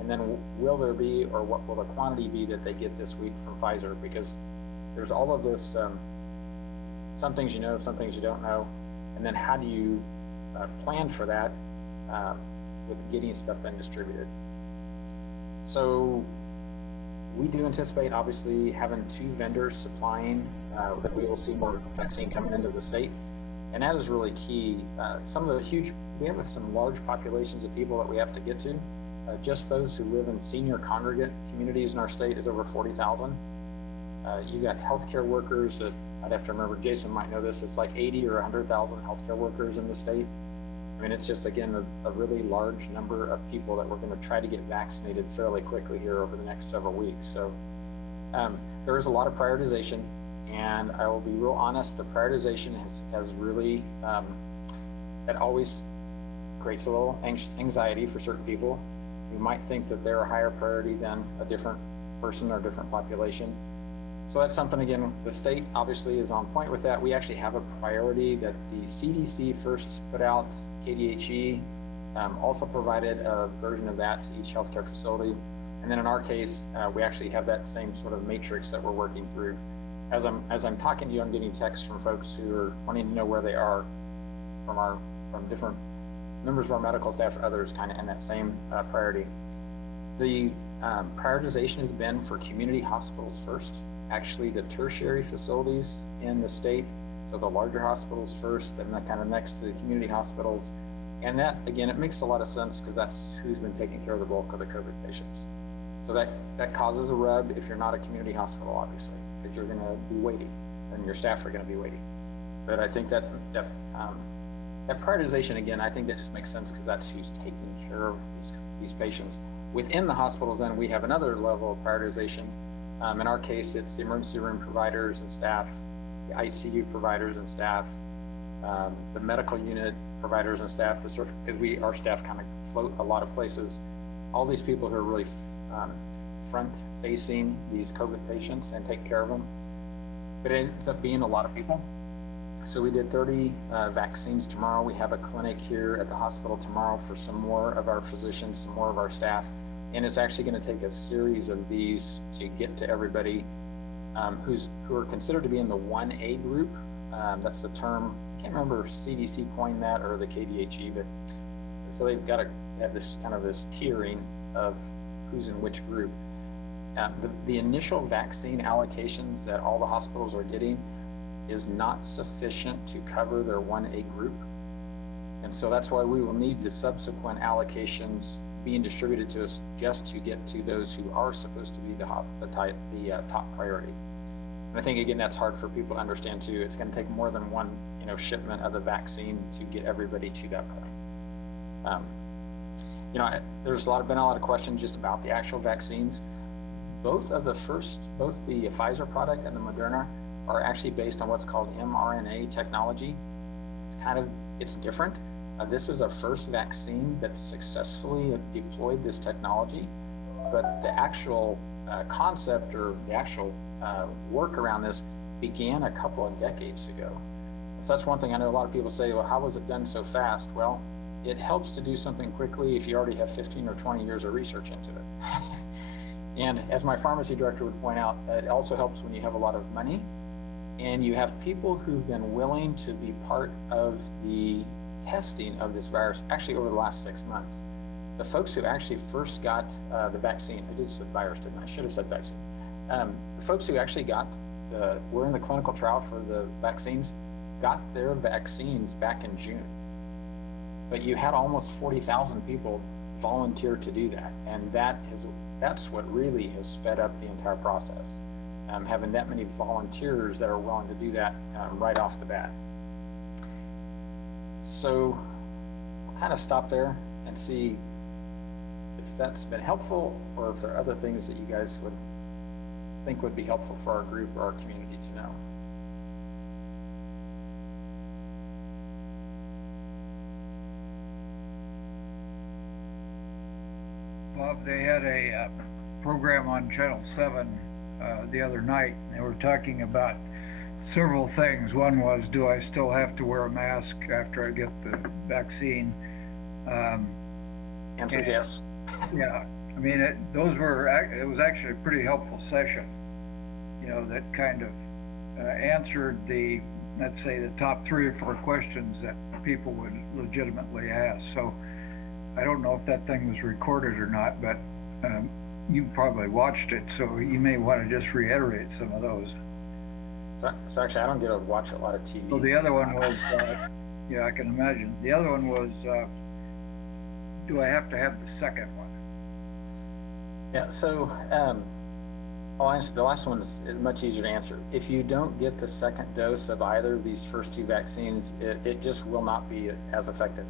And then will there be, or what will the quantity be that they get this week from Pfizer? Because there's all of this, some things you know, some things you don't know. And then how do you plan for that with getting stuff then distributed? So we do anticipate obviously having 2 vendors supplying, that we will see more vaccine coming into the state. And that is really key. Some of the we have some large populations of people that we have to get to. Just those who live in senior congregate communities in our state is over 40,000. You've got healthcare workers that I'd have to remember, Jason might know this, it's like 80 or 100,000 healthcare workers in the state. I mean, it's just, again, a really large number of people that we're going to try to get vaccinated fairly quickly here over the next several weeks. So there is a lot of prioritization, and I will be real honest, the prioritization has really, it always creates a little anxiety for certain people. You might think that they're a higher priority than a different person or different population. So that's something, again, the state obviously is on point with that. We actually have a priority that the CDC first put out. KDHE also provided a version of that to each healthcare facility. And then in our case, we actually have that same sort of matrix that we're working through. As I'm talking to you, I'm getting texts from folks who are wanting to know where they are from different members of our medical staff or others kind of in that same priority. The prioritization has been for community hospitals first. Actually, the tertiary facilities in the state, so the larger hospitals first, and then kind of next to the community hospitals. And that, again, it makes a lot of sense because that's who's been taking care of the bulk of the COVID patients. So that causes a rub if you're not a community hospital, obviously, because you're going to be waiting and your staff are going to be waiting. But I think that prioritization, again, I think that just makes sense because that's who's taking care of these patients. Within the hospitals, then we have another level of prioritization. In our case, it's the emergency room providers and staff, the ICU providers and staff, the medical unit providers and staff, because our staff kind of float a lot of places. All these people who are really front-facing these COVID patients and take care of them. But it ends up being a lot of people. So we did 30 vaccines tomorrow. We have a clinic here at the hospital tomorrow for some more of our physicians, some more of our staff. And it's actually going to take a series of these to get to everybody who are considered to be in the 1A group. That's the term, I can't remember if CDC coined that or the KDHE, but so they've got to have this kind of this tiering of who's in which group. The initial vaccine allocations that all the hospitals are getting is not sufficient to cover their 1A group. And so that's why we will need the subsequent allocations being distributed to us just to get to those who are supposed to be the top priority. And I think, again, that's hard for people to understand too. It's going to take more than one shipment of the vaccine to get everybody to that point. There's been a lot of questions just about the actual vaccines. Both the Pfizer product and the Moderna are actually based on what's called mRNA technology. It's different. This is a first vaccine that successfully deployed this technology, but the actual concept or the actual work around this began a couple of decades ago. So that's one thing I know a lot of people say, well, how was it done so fast? Well, it helps to do something quickly if you already have 15 or 20 years of research into it. And as my pharmacy director would point out, it also helps when you have a lot of money and you have people who've been willing to be part of the testing of this virus actually over the last 6 months. The folks who actually first got the vaccine, I did say virus, didn't I? I should have said vaccine. The folks who actually were in the clinical trial for the vaccines, got their vaccines back in June. But you had almost 40,000 people volunteer to do that. And that's what really has sped up the entire process. Having that many volunteers that are willing to do that right off the bat. So we'll kind of stop there and see if that's been helpful or if there are other things that you guys would think would be helpful for our group or our community to know. Bob, they had a program on Channel 7 the other night. They were talking about several things. One was, do I still have to wear a mask after I get the vaccine? Answer is yes. Yeah, I mean, it was actually a pretty helpful session, that kind of answered let's say the top 3 or 4 questions that people would legitimately ask. So I don't know if that thing was recorded or not, but you probably watched it, so you may want to just reiterate some of those. So actually, I don't get to watch a lot of TV. So the other one was, yeah, I can imagine. The other one was, do I have to have the second one? Yeah, so I'll answer. The last one is much easier to answer. If you don't get the second dose of either of these first 2 vaccines, it just will not be as effective.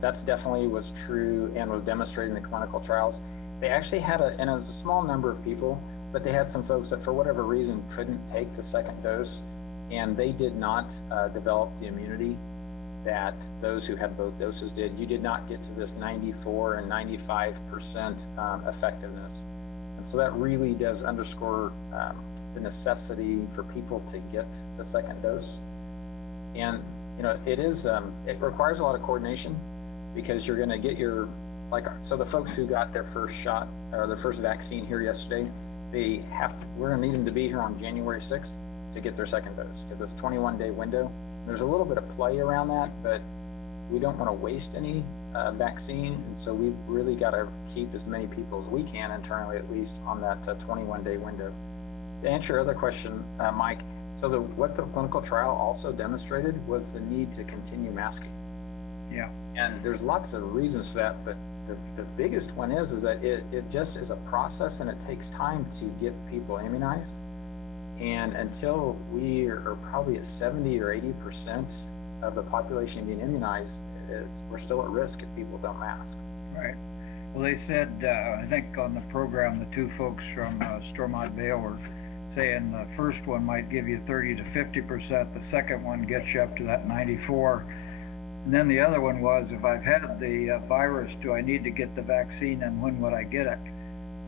That's definitely was true and was demonstrated in the clinical trials. They actually had and it was a small number of people, but they had some folks that for whatever reason couldn't take the second dose, and they did not develop the immunity that those who had both doses did. You did not get to this 94 and 95% effectiveness. And so that really does underscore the necessity for people to get the second dose. And it requires a lot of coordination, because you're going to get so the folks who got their first shot or their first vaccine here yesterday, we're going to need them to be here on January 6th to get their second dose, because it's a 21-day window. There's a little bit of play around that, but we don't want to waste any vaccine, and so we've really got to keep as many people as we can internally, at least, on that 21-day window. To answer your other question, Mike, so what the clinical trial also demonstrated was the need to continue masking. Yeah. And there's lots of reasons for that, but the biggest one is that it just is a process, and it takes time to get people immunized. And until we are probably at 70 or 80% of the population being immunized, we're still at risk if people don't mask. Right. Well, they said, I think on the program, the 2 folks from Stormont Vale were saying the first one might give you 30 to 50%, the second one gets you up to that 94. And then the other one was, if I've had the virus, do I need to get the vaccine, and when would I get it?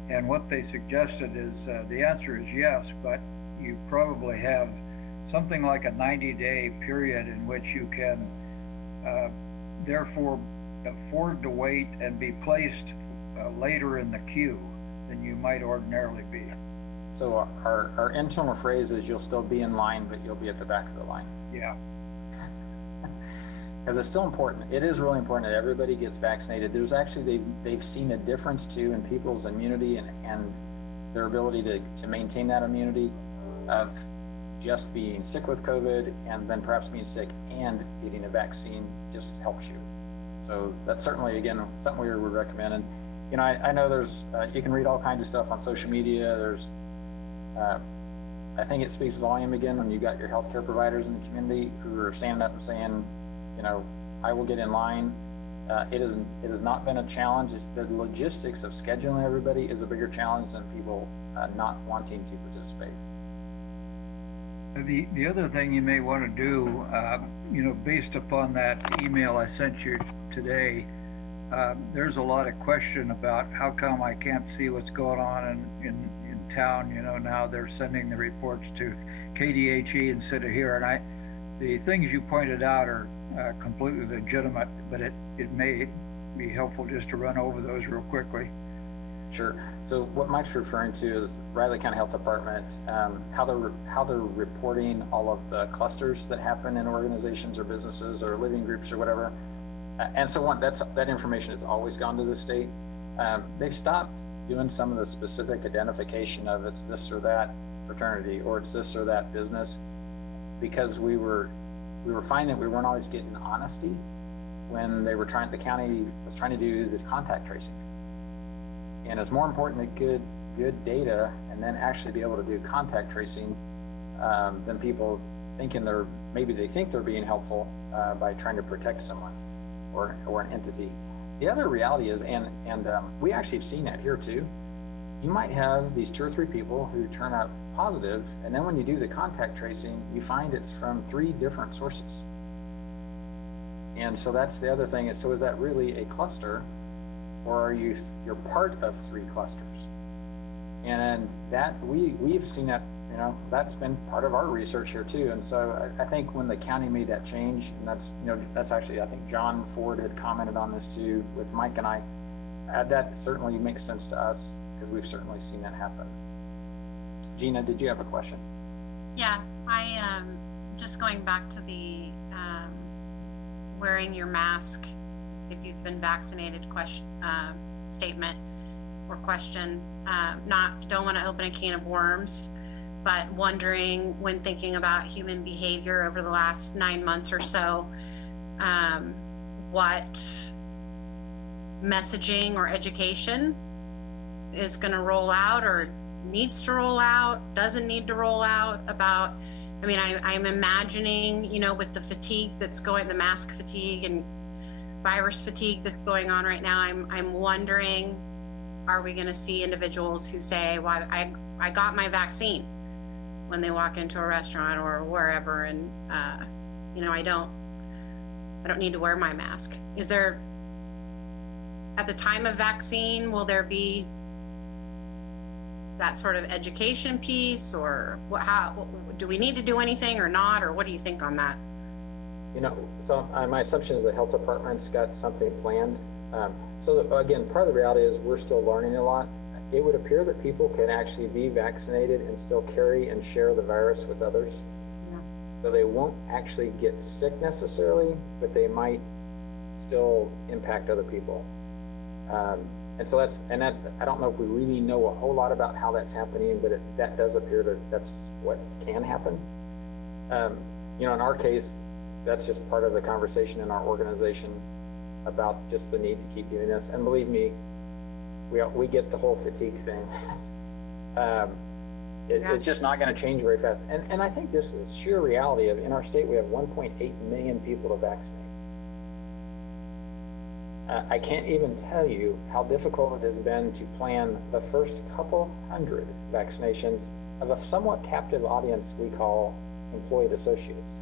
And what they suggested is the answer is yes, but you probably have something like a 90-day period in which you can therefore afford to wait and be placed later in the queue than you might ordinarily be. So our internal phrase is, you'll still be in line, but you'll be at the back of the line. Yeah. Because it's still important. It is really important that everybody gets vaccinated. There's actually, they've seen a difference too in people's immunity and their ability to maintain that immunity of just being sick with COVID, and then perhaps being sick and getting a vaccine just helps you. So that's certainly, again, something we would recommend. And I know there's you can read all kinds of stuff on social media. There's I think it speaks volume again when you got your healthcare providers in the community who are standing up and saying, I will get in line. It has not been a challenge. It's the logistics of scheduling everybody is a bigger challenge than people not wanting to participate. The other thing you may want to do, based upon that email I sent you today, there's a lot of question about how come I can't see what's going on in town. Now they're sending the reports to KDHE instead of here. And the things you pointed out are completely legitimate, but it may be helpful just to run over those real quickly. Sure. So what Mike's referring to is Riley County Health Department, how they're reporting all of the clusters that happen in organizations or businesses or living groups or whatever. And so that information has always gone to the state. They've stopped doing some of the specific identification of it's this or that fraternity or it's this or that business, because we were finding that we weren't always getting honesty when the county was trying to do the contact tracing. And it's more important to good data and then actually be able to do contact tracing than people thinking they think they're being helpful by trying to protect someone or an entity. The other reality is, and we actually have seen that here too, you might have these 2 or 3 people who turn out positive, and then when you do the contact tracing, you find it's from 3 different sources. And so that's the other thing. So is that really a cluster, or you're part of 3 clusters? And that we've seen that You know, that's been part of our research here too. And so I think when the county made that change, and that's, you know, that's actually, I think John Ford had commented on this too with Mike and I, that certainly makes sense to us because we've certainly seen that happen. Gina, did you have a question? Yeah, I just going back to the wearing your mask if you've been vaccinated statement or question. Don't want to open a can of worms, but wondering when thinking about human behavior over the last 9 months or so, what messaging or education is going to roll out or needs to roll out, doesn't need to roll out about, I mean, I'm imagining, you know, with the fatigue that's going, the mask fatigue and virus fatigue that's going on right now, I'm wondering, are we going to see individuals who say, well, I got my vaccine when they walk into a restaurant or wherever, and you know, I don't need to wear my mask. Is there, at the time of vaccine, will there be that sort of education piece, or how do we need to do anything or not, or what do you think on that? You know, so my assumption is the health department's got something planned. So again, part of the reality is we're still learning a lot. It would appear that people can actually be vaccinated and still carry and share the virus with others. Yeah. So they won't actually get sick necessarily, but they might still impact other people. And so I don't know if we really know a whole lot about how that's happening, but that does appear that's what can happen. You know, in our case, that's just part of the conversation in our organization about just the need to keep doing this. And believe me, we get the whole fatigue thing. It's just not going to change very fast. And I think this is sheer reality of, in our state, we have 1.8 million people to vaccinate. I can't even tell you how difficult it has been to plan the first couple hundred vaccinations of a somewhat captive audience we call employed associates.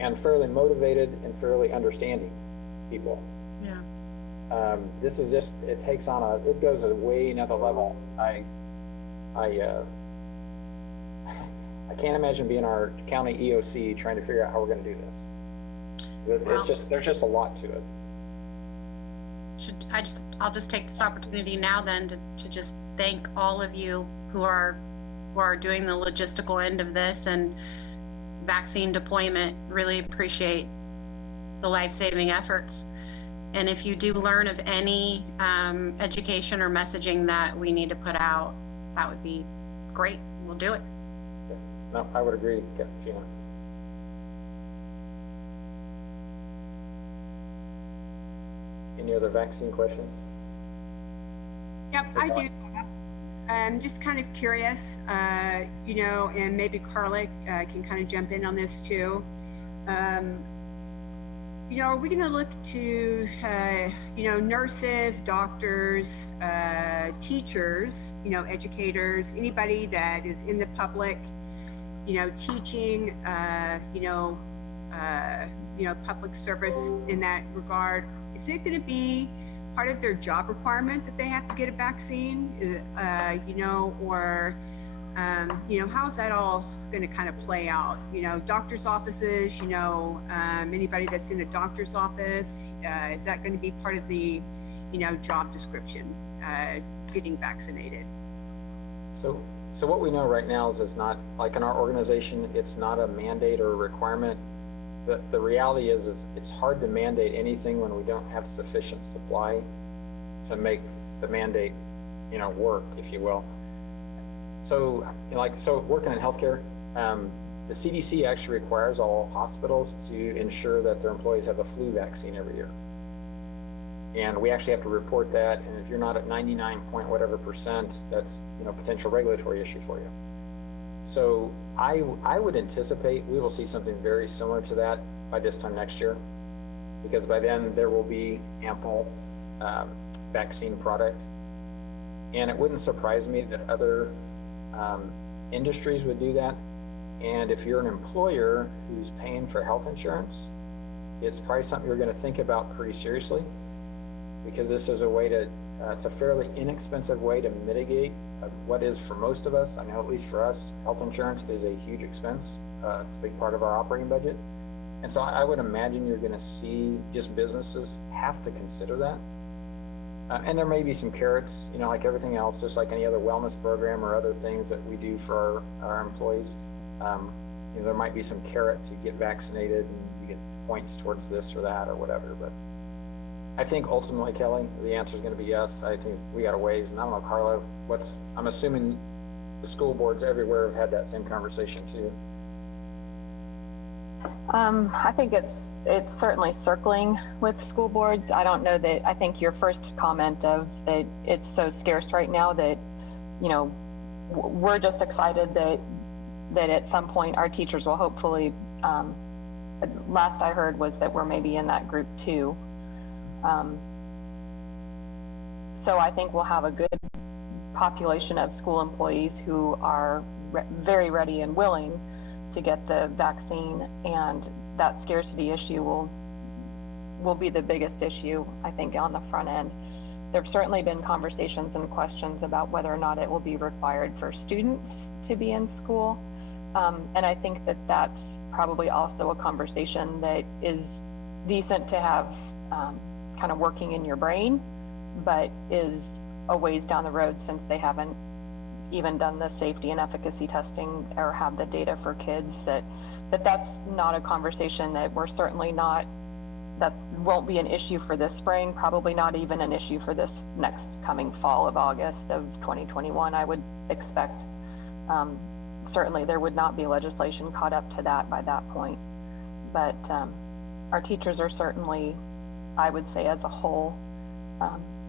And fairly motivated and fairly understanding people. Yeah. This is just, it takes on it goes a way another level. I can't imagine being our county EOC trying to figure out how we're going to do this. There's just a lot to it. I'll just take this opportunity now then to just thank all of you who are doing the logistical end of this and vaccine deployment. Really appreciate the life-saving efforts. And if you do learn of any education or messaging that we need to put out, that would be great. We'll do it. No, I would agree, Gina. Any other vaccine questions? Yep, I do. I'm just kind of curious, you know, and maybe Carlick can kind of jump in on this too. You know, are we going to look to, you know, nurses, doctors, teachers, you know, educators, anybody that is in the public, you know, teaching, you know, public service in that regard? Is it going to be part of their job requirement that they have to get a vaccine? You know, or, you know, how is that all going to kind of play out? You know, doctor's offices, you know, anybody that's in a doctor's office, is that going to be part of the, you know, job description, getting vaccinated? So what we know right now is it's not, like in our organization, it's not a mandate or a requirement. The reality is it's hard to mandate anything when we don't have sufficient supply to make the mandate, you know, work, if you will. So, you know, so working in healthcare, the CDC actually requires all hospitals to ensure that their employees have a flu vaccine every year. And we actually have to report that. And if you're not at 99 point whatever %, that's, you know, potential regulatory issue for you. So I would anticipate we will see something very similar to that by this time next year, because by then there will be ample vaccine product. And it wouldn't surprise me that other industries would do that. And if you're an employer who's paying for health insurance, it's probably something you're going to think about pretty seriously, because this is a way to, it's a fairly inexpensive way to mitigate what is for most of us. I know at least for us, health insurance is a huge expense. It's a big part of our operating budget. And so I would imagine you're going to see just businesses have to consider that. And there may be some carrots, like everything else, just like any other wellness program or other things that we do for our employees. There might be some carrot to get vaccinated and you get points towards this or that or whatever. But I think ultimately, Kelly, the answer is going to be yes. I think we got a ways. And I don't know, Carla, I'm assuming the school boards everywhere have had that same conversation too. I think it's certainly circling with school boards. I don't know that, I think your first comment of that it's so scarce right now that, we're just excited that at some point our teachers will hopefully, last I heard was that we're maybe in that group too. So I think we'll have a good population of school employees who are very ready and willing to get the vaccine, and that scarcity issue will be the biggest issue, I think, on the front end. There have certainly been conversations and questions about whether or not it will be required for students to be in school. And I think that that's probably also a conversation that is decent to have kind of working in your brain, but is a ways down the road since they haven't even done the safety and efficacy testing or have the data for kids, that's not a conversation that we're certainly not, that won't be an issue for this spring, probably not even an issue for this next coming fall of August of 2021. I would expect, certainly there would not be legislation caught up to that by that point. But our teachers are certainly, I would say as a whole,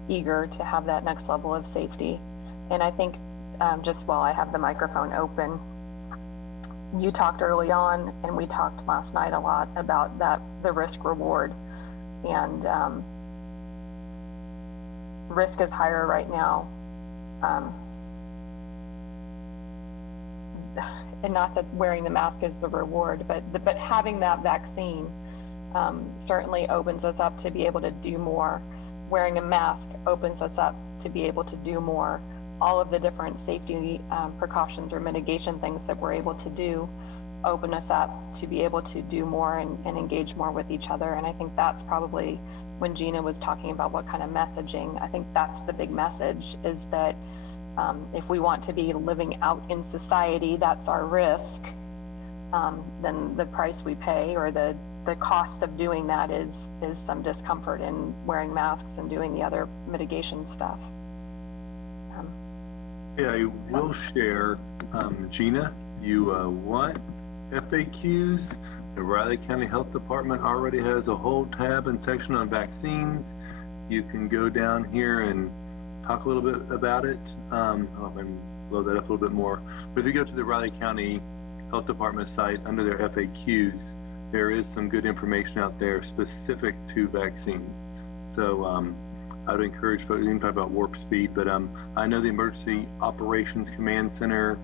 eager to have that next level of safety. And I think just while I have the microphone open, you talked early on, and we talked last night a lot about the risk reward, and risk is higher right now. And not that wearing the mask is the reward, but having that vaccine certainly opens us up to be able to do more. Wearing a mask opens us up to be able to do more. All of the different safety precautions or mitigation things that we're able to do open us up to be able to do more and engage more with each other. And I think that's probably when Gina was talking about what kind of messaging, I think that's the big message, is that if we want to be living out in society, that's our risk, then the price we pay or the cost of doing that is some discomfort in wearing masks and doing the other mitigation stuff. Yeah, I will share, Gina, you want FAQs? The Riley County Health Department already has a whole tab and section on vaccines. You can go down here and talk a little bit about it. I'll blow that up a little bit more. But if you go to the Riley County Health Department site under their FAQs, there is some good information out there specific to vaccines. So I would encourage folks, you can talk about warp speed, but I know the Emergency Operations Command Center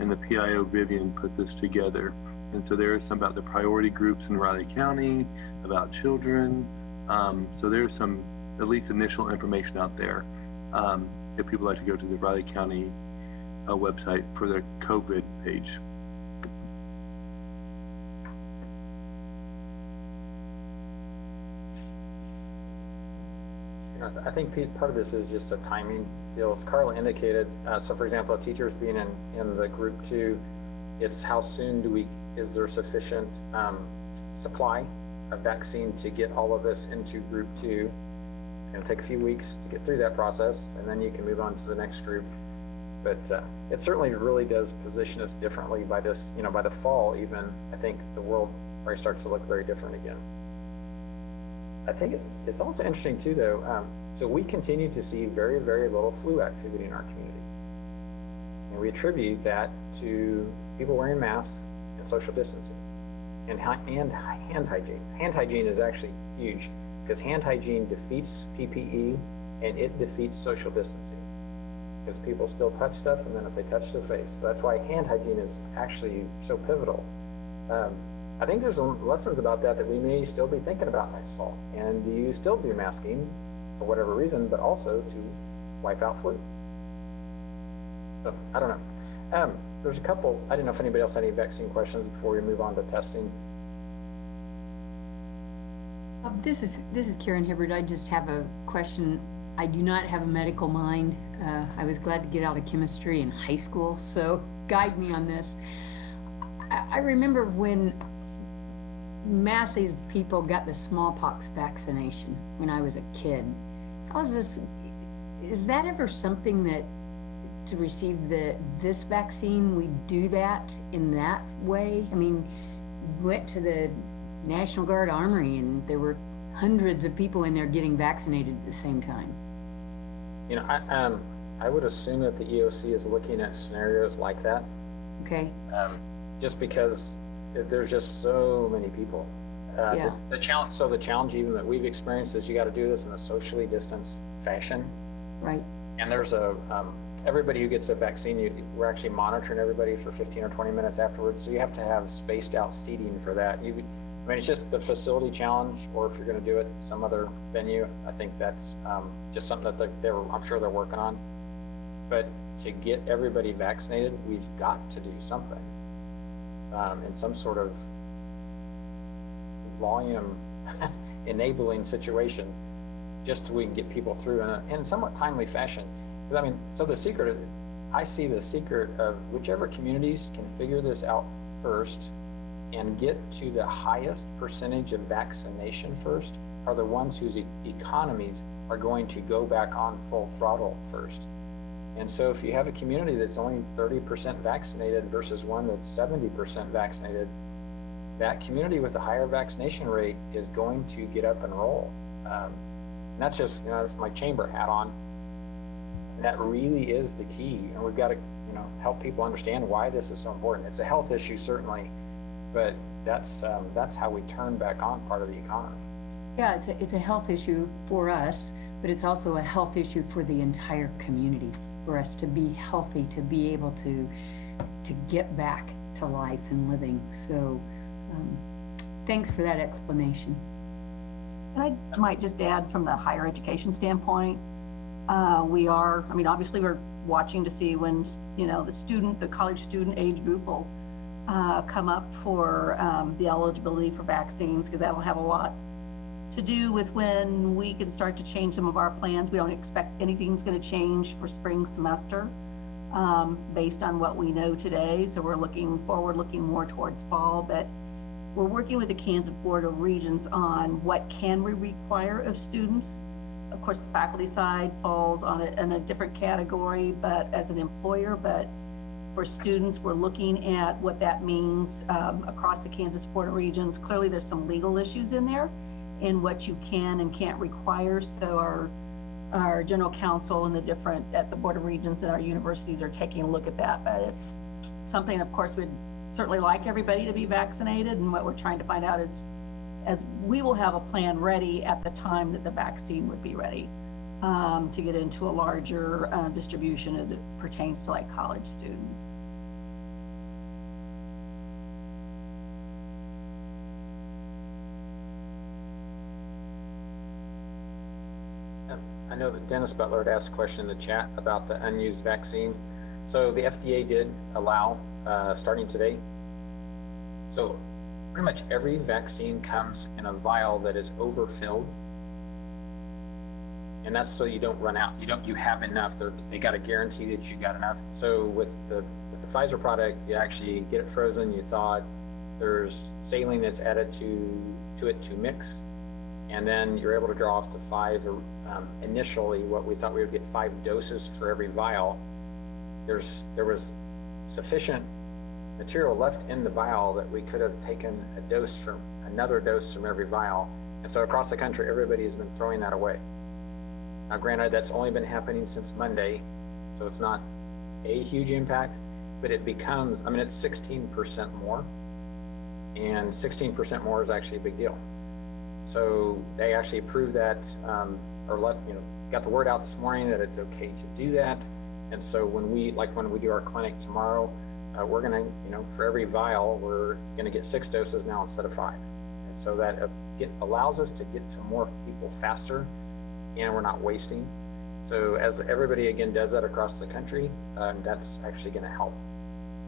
and the PIO Vivian put this together. And so there is some about the priority groups in Riley County, about children. So there's some at least initial information out there. If people like to go to the Riley County website for the COVID page. I think part of this is just a timing deal. As Carla indicated, so for example, teachers being in the group 2, it's how soon is there sufficient supply of vaccine to get all of us into group 2. It's going to take a few weeks to get through that process, and then you can move on to the next group. But it certainly really does position us differently by this, by the fall even. I think the world probably starts to look very different again. I think it's also interesting too, though. So we continue to see very, very little flu activity in our community. And we attribute that to people wearing masks and social distancing and hand hygiene. Hand hygiene is actually huge because hand hygiene defeats PPE and it defeats social distancing because people still touch stuff, and then if they touch their face. So that's why hand hygiene is actually so pivotal. I think there's some lessons about that we may still be thinking about next fall. And do you still do masking for whatever reason, but also to wipe out flu? So I don't know. There's a couple, I didn't know if anybody else had any vaccine questions before we move on to testing. This is Karen Hibbert. I just have a question. I do not have a medical mind. I was glad to get out of chemistry in high school, so guide me on this. I remember when masses of people got the smallpox vaccination when I was a kid. Is that ever something that to receive this vaccine, we do that in that way? I mean, we went to the National Guard Armory and there were hundreds of people in there getting vaccinated at the same time. You know, I would assume that the EOC is looking at scenarios like that. Okay. Just because there's just so many people. Yeah. The challenge even that we've experienced is you got to do this in a socially distanced fashion. Right. And there's everybody who gets a vaccine, we're actually monitoring everybody for 15 or 20 minutes afterwards. So you have to have spaced out seating for that. I mean, it's just the facility challenge, or if you're going to do it some other venue, I think that's just something that I'm sure they're working on. But to get everybody vaccinated, we've got to do something in some sort of volume enabling situation, just so we can get people through in a somewhat timely fashion. Because I mean, so I see the secret of whichever communities can figure this out first and get to the highest percentage of vaccination first are the ones whose economies are going to go back on full throttle first. And so if you have a community that's only 30% vaccinated versus one that's 70% vaccinated, that community with a higher vaccination rate is going to get up and roll. And that's just, that's my chamber hat on. And that really is the key. And we've got to, help people understand why this is so important. It's a health issue, certainly, but that's how we turn back on part of the economy. Yeah, it's a health issue for us, but it's also a health issue for the entire community, for us to be healthy, to be able to get back to life and living. So thanks for that explanation. And I might just add from the higher education standpoint, obviously we're watching to see when, the college student age group will come up for the eligibility for vaccines, because that'll have a lot to do with when we can start to change some of our plans. We don't expect anything's going to change for spring semester based on what we know today. So we're looking more towards fall, but we're working with the Kansas Board of Regents on what can we require of students. Of course, the faculty side falls in a different category, but as an employer, but for students, we're looking at what that means across the Kansas Board of Regents. Clearly, there's some legal issues in there and what you can and can't require. So our general counsel and at the Board of Regents and our universities are taking a look at that. But it's something, of course, we'd certainly like everybody to be vaccinated. And what we're trying to find out is, as we will have a plan ready at the time that the vaccine would be ready to get into a larger distribution as it pertains to like college students. I know that Dennis Butler had asked a question in the chat about the unused vaccine. So the FDA did allow, starting today, so pretty much every vaccine comes in a vial that is overfilled. And that's so you don't run out. You have enough. They got to guarantee that you got enough. So with the Pfizer product, you actually get it frozen, you thaw it. There's saline that's added to it to mix. And then you're able to draw off the 5, initially what we thought we would get 5 doses for every vial. There was sufficient material left in the vial that we could have taken another dose from every vial. And so across the country, everybody has been throwing that away. Now, granted, that's only been happening since Monday, so it's not a huge impact, but it becomes, it's 16% more, and 16% more is actually a big deal. So they actually approved that, got the word out this morning that it's okay to do that. And so when we do our clinic tomorrow, we're gonna, for every vial, we're gonna get 6 doses now instead of 5. And so that allows us to get to more people faster, and we're not wasting. So as everybody again does that across the country, that's actually going to help.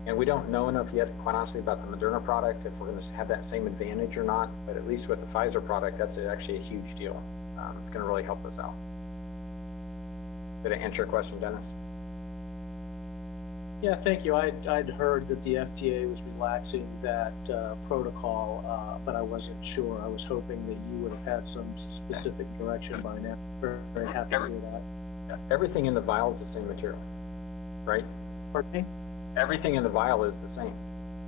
And we don't know enough yet, quite honestly, about the Moderna product, if we're going to have that same advantage or not. But at least with the Pfizer product, that's actually a huge deal. It's going to really help us out. Did I answer your question, Dennis? Yeah, thank you. I'd heard that the FDA was relaxing that protocol, but I wasn't sure. I was hoping that you would have had some specific direction by now. Very happy to hear that. Everything in the vial is the same material, right? Pardon me? Everything in the vial is the same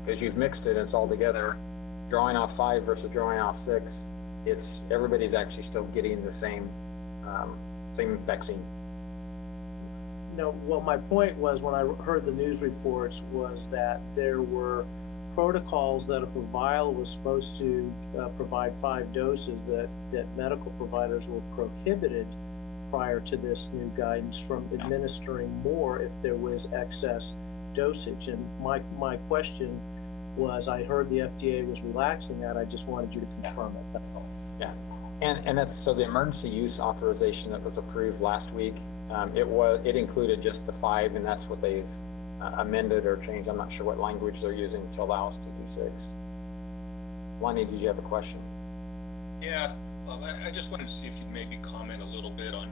because you've mixed it and it's all together. Drawing off 5 versus drawing off 6, everybody's actually still getting the same vaccine. No, well, my point was when I heard the news reports was that there were protocols that if a vial was supposed to provide 5 doses, that medical providers were prohibited prior to this new guidance from administering more if there was excess dosage. And my question was, I heard the FDA was relaxing that. I just wanted you to confirm it. That's all. Yeah, and that's so the emergency use authorization that was approved last week. It included just the 5, and that's what they've amended or changed. I'm not sure what language they're using to allow us to do 6. Lonnie, did you have a question? Yeah, I just wanted to see if you'd maybe comment a little bit on,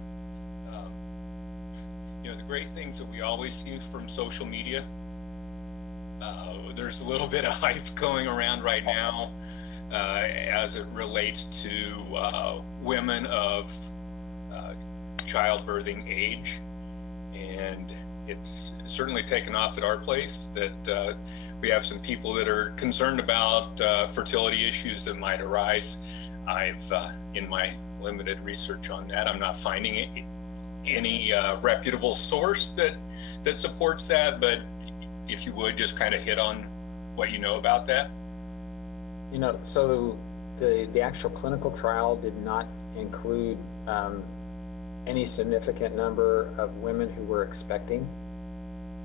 the great things that we always see from social media. There's a little bit of hype going around right now as it relates to women of childbirthing age, and it's certainly taken off at our place that we have some people that are concerned about fertility issues that might arise. I've in my limited research on that, I'm not finding any reputable source that supports that, but if you would just kind of hit on what you know about that. So the actual clinical trial did not include any significant number of women who were expecting.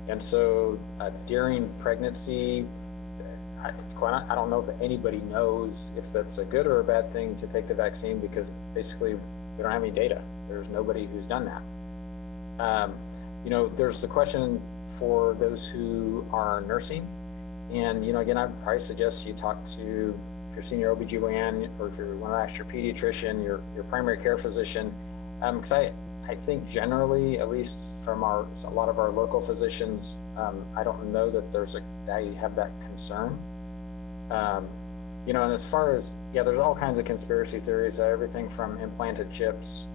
And so during pregnancy, I don't know if anybody knows if that's a good or a bad thing to take the vaccine, because basically we don't have any data. There's nobody who's done that. There's the question for those who are nursing. And, again, I'd probably suggest you talk to, if you're senior OBGYN, or if you want to ask your pediatrician, your primary care physician, because I think generally, at least from a lot of our local physicians, I don't know that they have that concern. And as far as, there's all kinds of conspiracy theories, everything from implanted chips,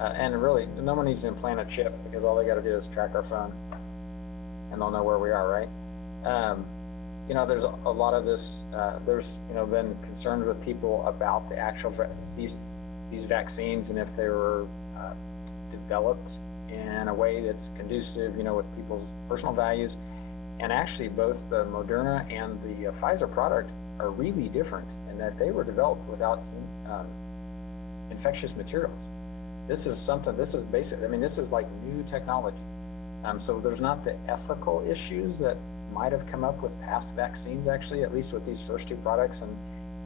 and really no one needs to implant a chip because all they got to do is track our phone and they'll know where we are, right? There's a lot of this, there's, been concerned with people about the actual, these vaccines, and if they were developed in a way that's conducive, with people's personal values. And actually both the Moderna and the Pfizer product are really different in that they were developed without infectious materials. This is basic. This is like new technology. So there's not the ethical issues that might have come up with past vaccines, actually, at least with these first 2 products. And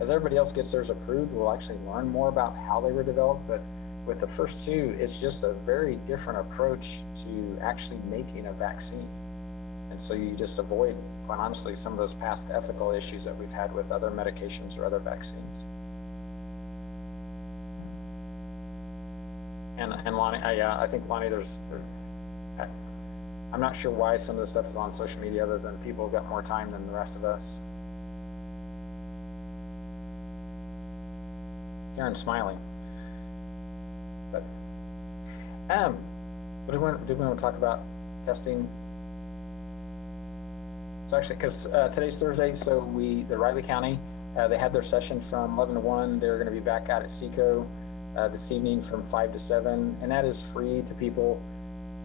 as everybody else gets theirs approved, we'll actually learn more about how they were developed. But with the first 2, it's just a very different approach to actually making a vaccine. And so you just avoid, quite honestly, some of those past ethical issues that we've had with other medications or other vaccines. And Lonnie, I think Lonnie, I'm not sure why some of this stuff is on social media other than people have got more time than the rest of us. Karen's smiling. But did we want to talk about testing? So actually, because today's Thursday, so the Riley County, they had their session from 11 to 1. They're going to be back out at SECO this evening from 5 to 7, and that is free to people.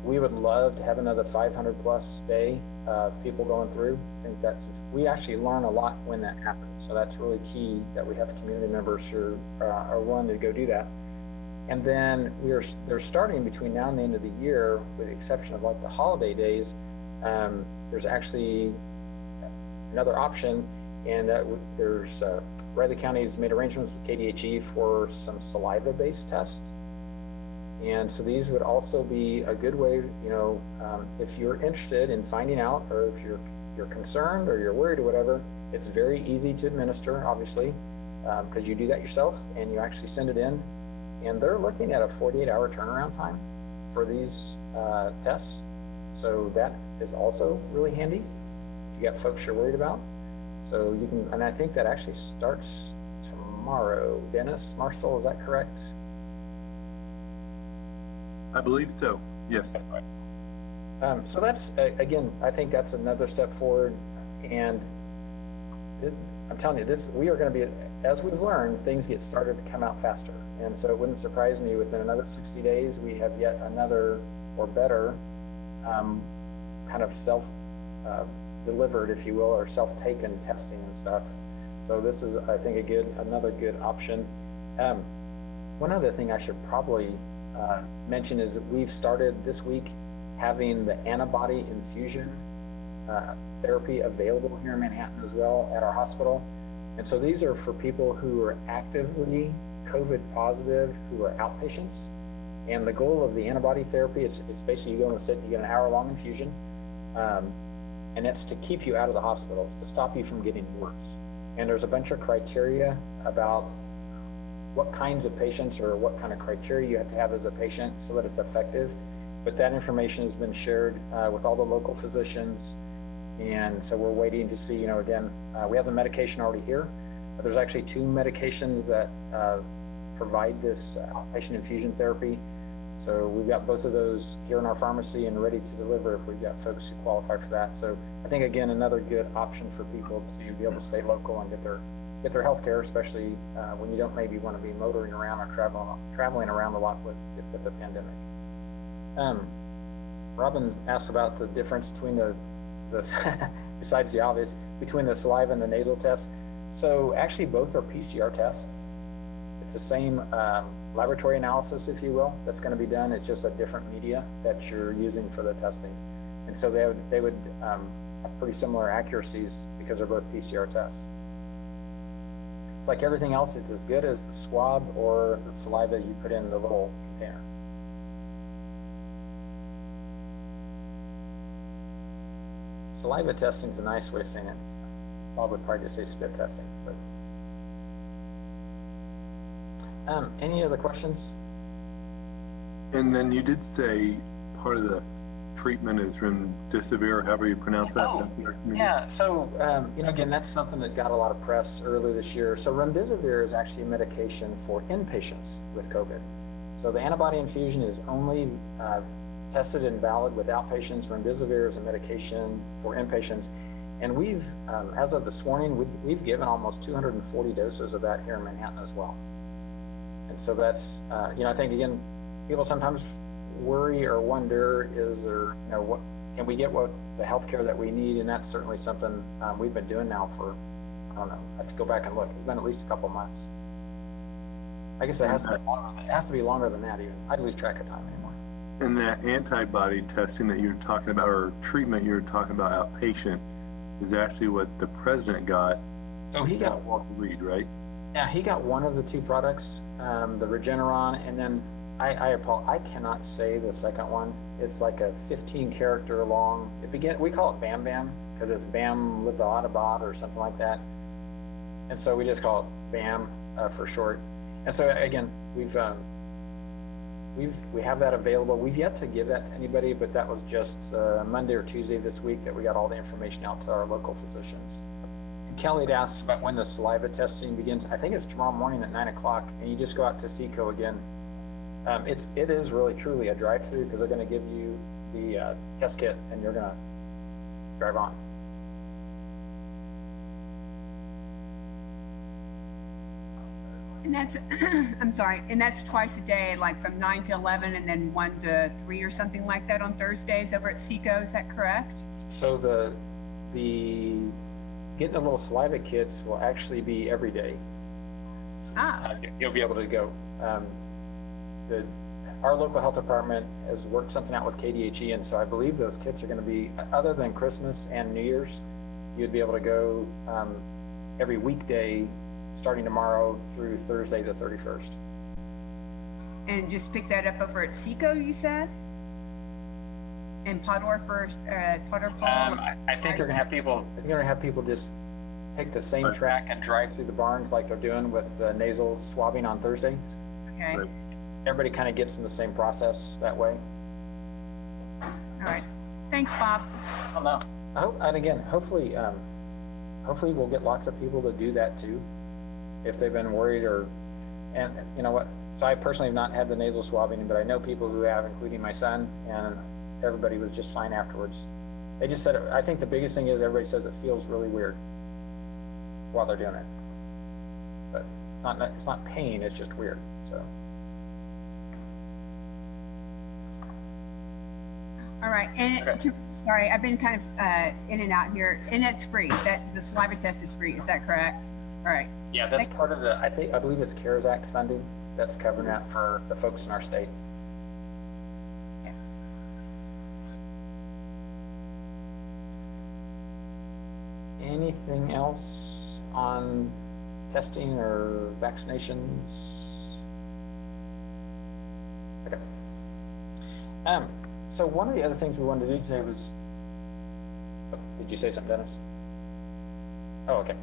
We would love to have another 500 plus day of people going through. I think we actually learn a lot when that happens. So that's really key that we have community members who are willing to go do that. And then they're starting between now and the end of the year, with the exception of like the holiday days. There's actually another option, and there's Riley County's made arrangements with KDHE for some saliva-based tests. And so these would also be a good way, if you're interested in finding out, or if you're concerned or you're worried or whatever, it's very easy to administer, obviously, because you do that yourself and you actually send it in. And they're looking at a 48-hour turnaround time for these tests. So that is also really handy if you got folks you're worried about. So you can, and I think that actually starts tomorrow. Dennis Marshall, is that correct? I believe so, yes. So that's, again, I think that's another step forward. And I'm telling you, we are going to be, as we've learned, things get started to come out faster. And so it wouldn't surprise me within another 60 days, we have yet another or better kind of self-delivered, if you will, or self-taken testing and stuff. So this is, I think, another good option. One other thing I should probably mention is that we've started this week having the antibody infusion therapy available here in Manhattan as well at our hospital. And so these are for people who are actively COVID positive, who are outpatients. And the goal of the antibody therapy is basically you go and sit, you get an hour-long infusion, and it's to keep you out of the hospital, it's to stop you from getting worse. And there's a bunch of criteria about what kinds of patients or what kind of criteria you have to have as a patient so that it's effective. But that information has been shared with all the local physicians. And so we're waiting to see, again, we have the medication already here, but there's actually 2 medications that provide this outpatient infusion therapy. So we've got both of those here in our pharmacy and ready to deliver if we've got folks who qualify for that. So I think, again, another good option for people to be able to stay local and get their health care, especially when you don't maybe want to be motoring around or traveling around a lot with the pandemic. Robin asked about the difference between the besides the obvious, between the saliva and the nasal test. So actually both are PCR tests. It's the same laboratory analysis, if you will, that's going to be done. It's just a different media that you're using for the testing. And so they would have pretty similar accuracies because they're both PCR tests. It's like everything else, it's as good as the swab or the saliva you put in the little container. Saliva testing is a nice way of saying it. Bob would probably just say spit testing. But any other questions? And then you did say part of the treatment is remdesivir, however you pronounce that. Oh, yeah. So again, that's something that got a lot of press earlier this year. So remdesivir is actually a medication for inpatients with COVID. So the antibody infusion is only tested and valid with outpatients. Remdesivir is a medication for inpatients. And we've, as of this morning, we've given almost 240 doses of that here in Manhattan as well. And so that's, I think, again, people sometimes worry or wonder, what can we get the healthcare that we need? And that's certainly something we've been doing now for, I don't know, I have to go back and look. It's been at least a couple months. I guess it has to be longer than that even. I'd lose track of time anymore. And that antibody testing that you're talking about, or treatment you're talking about outpatient, is actually what the president got. So he got Walter Reed, right? Yeah, he got one of the 2 products, the Regeneron, and then I cannot say the second one. It's like a 15-character long. We call it Bam Bam because it's Bam Livaudibot or something like that, and so we just call it Bam for short. And so again, we have that available. We've yet to give that to anybody, but that was just Monday or Tuesday this week that we got all the information out to our local physicians. And Kelly had asked about when the saliva testing begins. I think it's tomorrow morning at 9 o'clock, and you just go out to Seco again. It is really truly a drive-through because they're going to give you the test kit and you're going to drive on. And that's, I'm sorry, and that's twice a day, like from 9 to 11 and then 1 to 3 or something like that on Thursdays over at Seco, is that correct? So the getting the little saliva kits will actually be every day. You'll be able to go. Our local health department has worked something out with KDHE, and so I believe those kits are going to be, other than Christmas and New Year's, you'd be able to go every weekday starting tomorrow through Thursday the 31st. And just pick that up over at Seco, you said? And Podor for Podor Pole? I think they're gonna have people. I think they're gonna have people just take the same track and drive through the barns like they're doing with the nasal swabbing on Thursdays. Okay. Everybody kind of gets in the same process that way. All right. Thanks, Bob. Oh no. I hope, and again, hopefully we'll get lots of people to do that too, if they've been worried and you know what? So I personally have not had the nasal swabbing, but I know people who have, including my son, and everybody was just fine afterwards. They just said, I think the biggest thing is everybody says it feels really weird while they're doing it, but it's not pain, it's just weird. So. All right, and Okay. Sorry, I've been kind of in and out here, and it's free. That the saliva test is free. Is that correct? All right. Yeah, that's part of the. I believe it's CARES Act funding that's covering that for the folks in our state. Anything else on testing or vaccinations? Okay. So one of the other things we wanted to do today was, did you say something, Dennis? Oh, okay.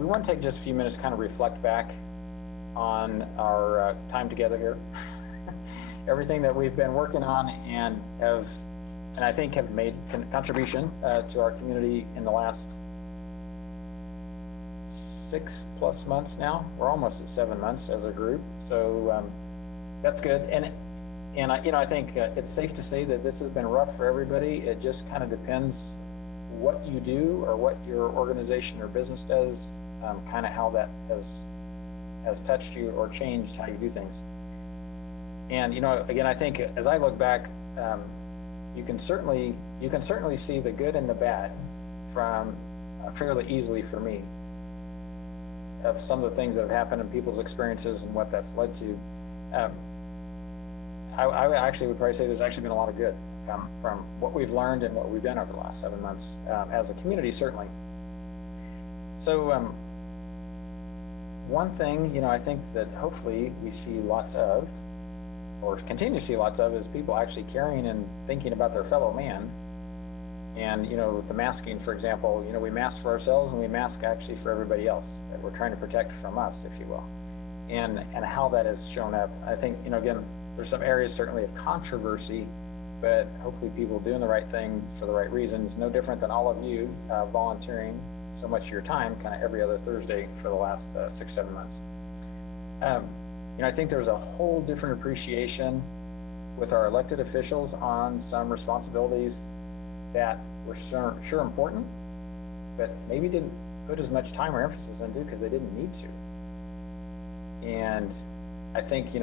We want to take just a few minutes to kind of reflect back on our time together here. Everything that we've been working on and I think have made contribution to our community in the last 6+ months now. We're almost at 7 months as a group, so that's good. And I think it's safe to say that this has been rough for everybody. It just kind of depends what you do or what your organization or business does, kind of how that has touched you or changed how you do things. And again, I think as I look back, you can certainly see the good and the bad from fairly easily for me of some of the things that have happened in people's experiences and what that's led to. I actually would probably say there's actually been a lot of good from what we've learned and what we've done over the last 7 months as a community, certainly. So one thing, I think that hopefully we see lots of, or continue to see lots of, is people actually caring and thinking about their fellow man. And, with the masking, for example, we mask for ourselves and we mask actually for everybody else that we're trying to protect from us, if you will. And how that has shown up. I think, again, there's some areas certainly of controversy, but hopefully people doing the right thing for the right reasons, no different than all of you volunteering so much of your time kind of every other Thursday for the last 6-7 months. I think there's a whole different appreciation with our elected officials on some responsibilities that were sure important, but maybe didn't put as much time or emphasis into because they didn't need to. And I think,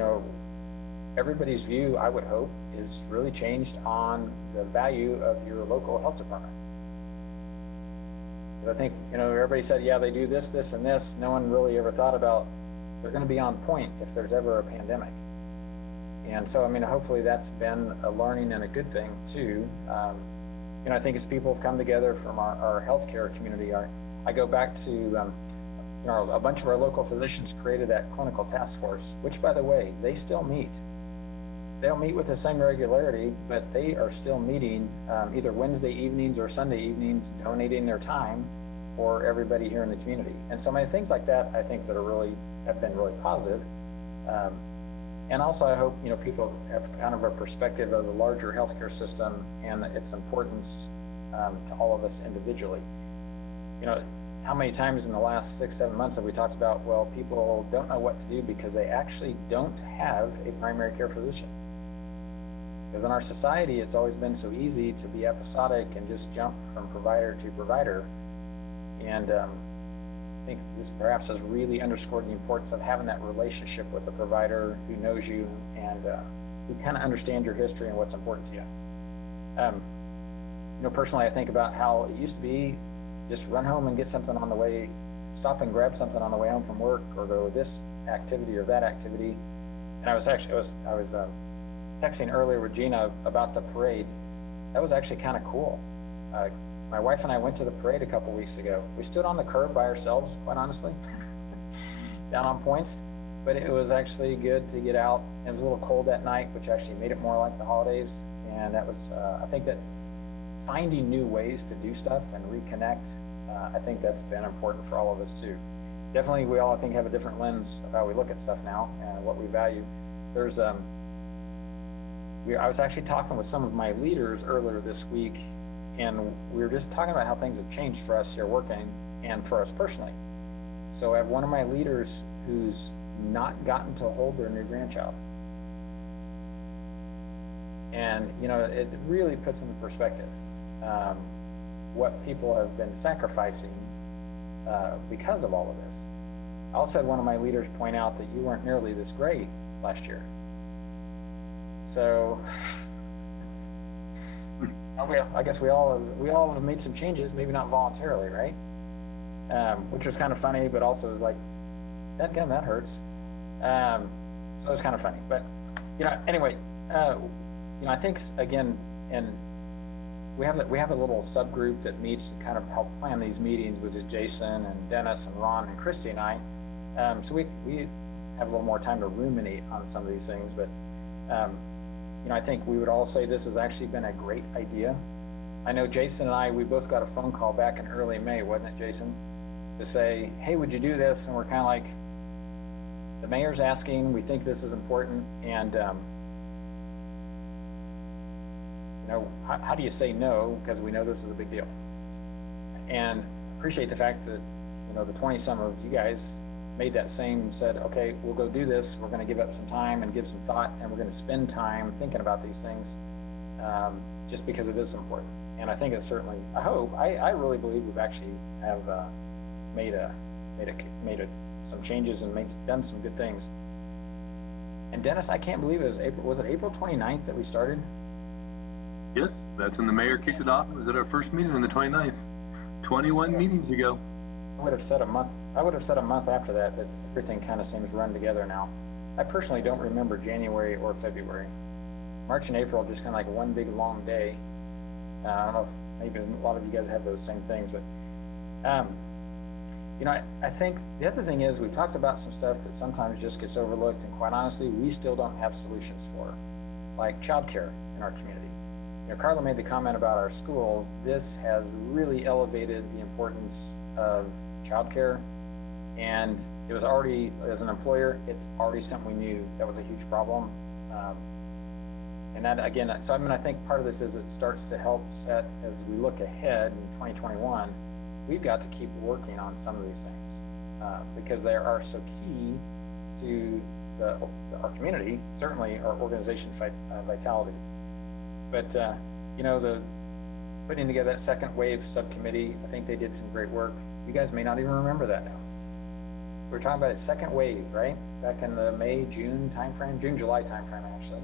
everybody's view, I would hope, is really changed on the value of your local health department. Because I think, everybody said, yeah, they do this, this, and this. No one really ever thought about they're going to be on point if there's ever a pandemic. And so, hopefully that's been a learning and a good thing too. I think as people have come together from our healthcare community, I go back to, a bunch of our local physicians created that clinical task force, which, by the way, they still meet. They don't meet with the same regularity, but they are still meeting either Wednesday evenings or Sunday evenings, donating their time for everybody here in the community. And so many things like that, I think that have been really positive. And also, I hope, people have kind of a perspective of the larger healthcare system and its importance to all of us individually. How many times in the last 6-7 months have we talked about, well, people don't know what to do because they actually don't have a primary care physician? Because in our society, it's always been so easy to be episodic and just jump from provider to provider. And I think this perhaps has really underscored the importance of having that relationship with a provider who knows you and who kind of understands your history and what's important to you. Personally, I think about how it used to be just run home and get something on the way, stop and grab something on the way home from work, or go this activity or that activity. And I was texting earlier with Gina about the parade. That was actually kind of cool. My wife and I went to the parade a couple weeks ago. We stood on the curb by ourselves, quite honestly, down on points. but it was actually good to get out. It was a little cold that night, which actually made it more like the holidays. And that was, I think that finding new ways to do stuff and reconnect, I think that's been important for all of us too. Definitely, we all, I think, have a different lens of how we look at stuff now and what we value. There's, I was actually talking with some of my leaders earlier this week, and we were just talking about how things have changed for us here working and for us personally. So I have one of my leaders who's not gotten to hold their new grandchild. And, you know, it really puts into perspective what people have been sacrificing because of all of this. I also had one of my leaders point out that you weren't nearly this great last year. So, I guess we all have made some changes, maybe not voluntarily, right? Which was kind of funny, but also was like, again, that hurts. So it was kind of funny, but you know, anyway, you know, I think again, and we have a little subgroup that meets to kind of help plan these meetings, which is Jason and Dennis and Ron and Christy and I. So we have a little more time to ruminate on some of these things, but you know, I think we would all say this has actually been a great idea. I know Jason and I, we both got a phone call back in early May, wasn't it, Jason? To say, hey, would you do this? And we're kind of like, the mayor's asking, we think this is important, and you know, how do you say no? Because we know this is a big deal. And appreciate the fact that, you know, the 20-some of you guys made that same, said, okay, we'll go do this. We're going to give up some time and give some thought, and we're going to spend time thinking about these things, just because it is important. And I think it's certainly, I hope, I really believe we've actually have made some changes and done some good things. And Dennis, I can't believe it was April. Was it April 29th that we started? Yes, that's when the mayor kicked it off. It was at our first meeting on the 29th. 21 meetings ago. I would have said a month after that everything kind of seems to run together now. I personally don't remember January or February. March and April just kind of like one big long day. I don't know if maybe a lot of you guys have those same things, but you know, I think the other thing is we've talked about some stuff that sometimes just gets overlooked, and quite honestly, we still don't have solutions for, like childcare in our community. You know, Carla made the comment about our schools. This has really elevated the importance of childcare, and it was already, as an employer, it's already something we knew that was a huge problem. And that again, so I mean, I think part of this is it starts to help set as we look ahead in 2021. We've got to keep working on some of these things because they are so key to our community, certainly our organization vitality. But you know, the putting together that second wave subcommittee, I think they did some great work. You guys may not even remember that now. We're talking about a second wave, right? Back in the May, June timeframe, June-July timeframe, actually.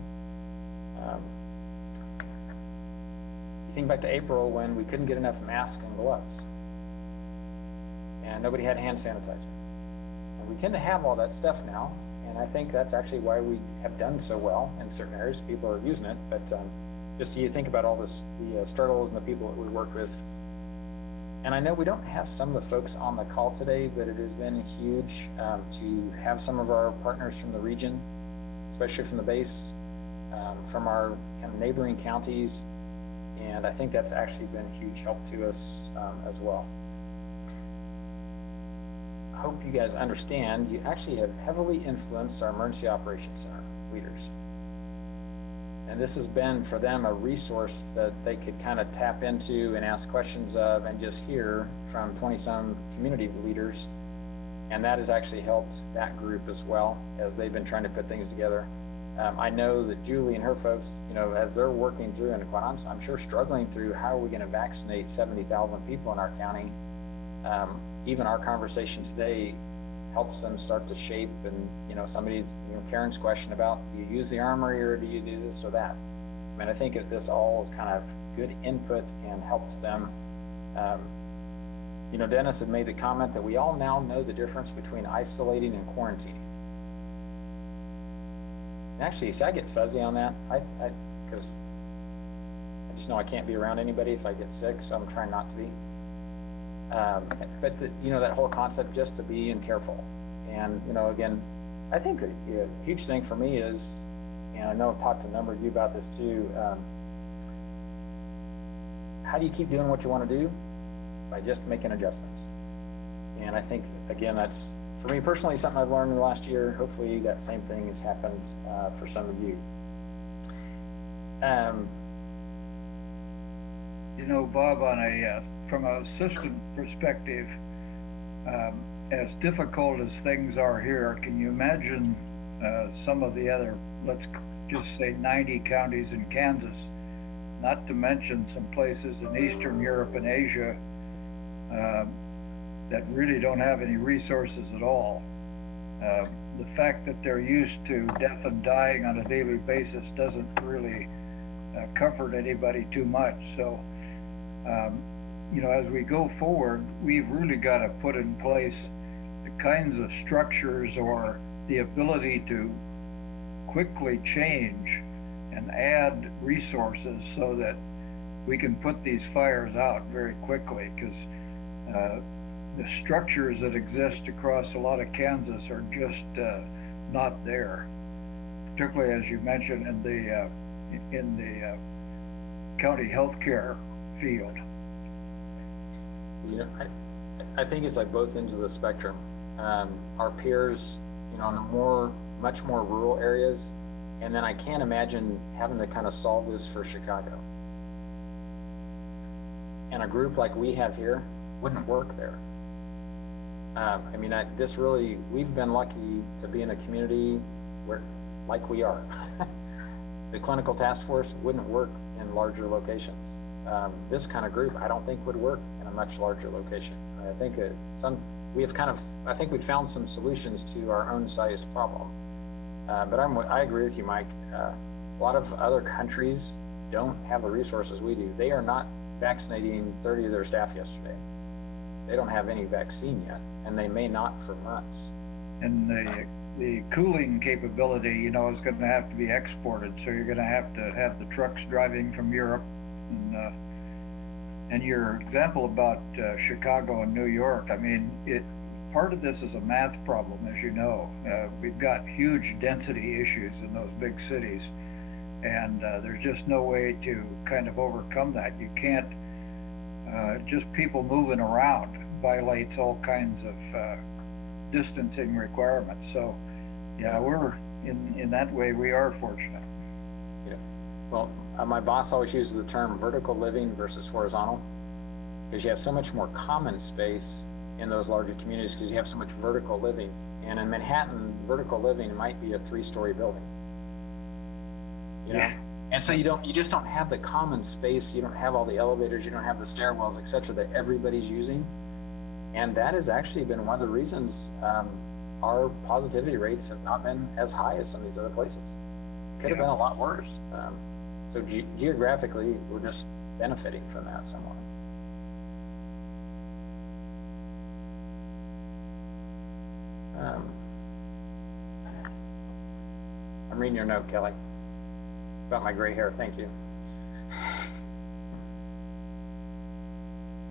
You think back to April when we couldn't get enough masks and gloves, and nobody had hand sanitizer. And we tend to have all that stuff now, and I think that's actually why we have done so well in certain areas. People are using it, but just so you think about all the struggles and the people that we work with. And I know we don't have some of the folks on the call today, but it has been huge to have some of our partners from the region, especially from the base, from our kind of neighboring counties. And I think that's actually been a huge help to us as well. I hope you guys understand, you actually have heavily influenced our Emergency Operations Center leaders. And this has been for them a resource that they could kind of tap into and ask questions of and just hear from 20-some community leaders. And that has actually helped that group as well as they've been trying to put things together. I know that Julie and her folks, you know, as they're working through, and quite honestly, I'm sure struggling through how are we going to vaccinate 70,000 people in our county. Even our conversation today helps them start to shape, and you know, Karen's question about, do you use the armory or do you do this or that? I mean, I think this all is kind of good input and help to them. You know, Dennis had made the comment that we all now know the difference between isolating and quarantining. And actually, see, I get fuzzy on that, because I just know I can't be around anybody if I get sick, so I'm trying not to be. But you know, that whole concept just to be and careful. And, you know, again, I think a huge thing for me is, and I know I've talked to a number of you about this too, how do you keep doing what you want to do? By just making adjustments. And I think, again, that's, for me personally, something I've learned in the last year. Hopefully that same thing has happened for some of you. You know, Bob, from a system perspective, as difficult as things are here, can you imagine some of the other, let's just say 90 counties in Kansas, not to mention some places in Eastern Europe and Asia that really don't have any resources at all. The fact that they're used to death and dying on a daily basis doesn't really comfort anybody too much. So, you know, as we go forward, we've really got to put in place the kinds of structures or the ability to quickly change and add resources so that we can put these fires out very quickly, because the structures that exist across a lot of Kansas are just not there, particularly as you mentioned in the county healthcare field. You know, I think it's like both ends of the spectrum. Our peers, you know, in the much more rural areas, and then I can't imagine having to kind of solve this for Chicago. And a group like we have here wouldn't work there. I mean, we've been lucky to be in a community where, like we are. The clinical task force wouldn't work in larger locations. This kind of group, I don't think would work in a much larger location. I think I think we've found some solutions to our own sized problem. But I agree with you, Mike. A lot of other countries don't have the resources we do. They are not vaccinating 30 of their staff yesterday. They don't have any vaccine yet, and they may not for months. And the cooling capability, you know, is going to have to be exported. So you're going to have the trucks driving from Europe. And your example about Chicago and New York, I mean, part of this is a math problem, as you know. We've got huge density issues in those big cities, and there's just no way to kind of overcome that. You can't, just people moving around violates all kinds of distancing requirements. So, yeah, we're in that way, we are fortunate. Yeah. Well, my boss always uses the term vertical living versus horizontal, because you have so much more common space in those larger communities because you have so much vertical living. And in Manhattan, vertical living might be a 3-story building. You know? Yeah. And so you just don't have the common space, you don't have all the elevators, you don't have the stairwells, et cetera, that everybody's using. And that has actually been one of the reasons our positivity rates have not been as high as some of these other places. Could have been a lot worse. So geographically, we're just benefiting from that somewhat. I'm reading your note, Kelly, about my gray hair. Thank you.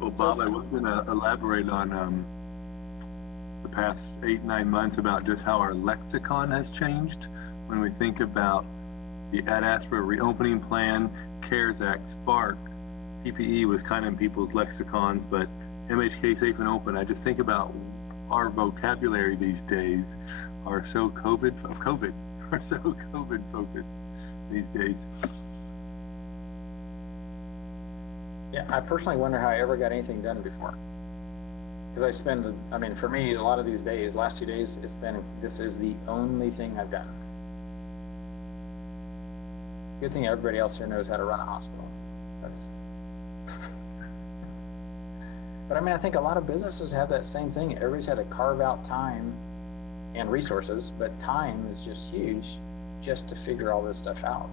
Well, Bob, I was going to elaborate on the past 8-9 months about just how our lexicon has changed when we think about the Ad-Astra reopening plan, CARES Act, Spark, PPE was kind of in people's lexicons, but MHK Safe and Open, I just think about our vocabulary these days are so COVID focused these days. Yeah, I personally wonder how I ever got anything done before. Because for me, a lot of these days, last 2 days, this is the only thing I've done. Good thing everybody else here knows how to run a hospital. But I think a lot of businesses have that same thing. Everybody's had to carve out time and resources, but time is just huge just to figure all this stuff out.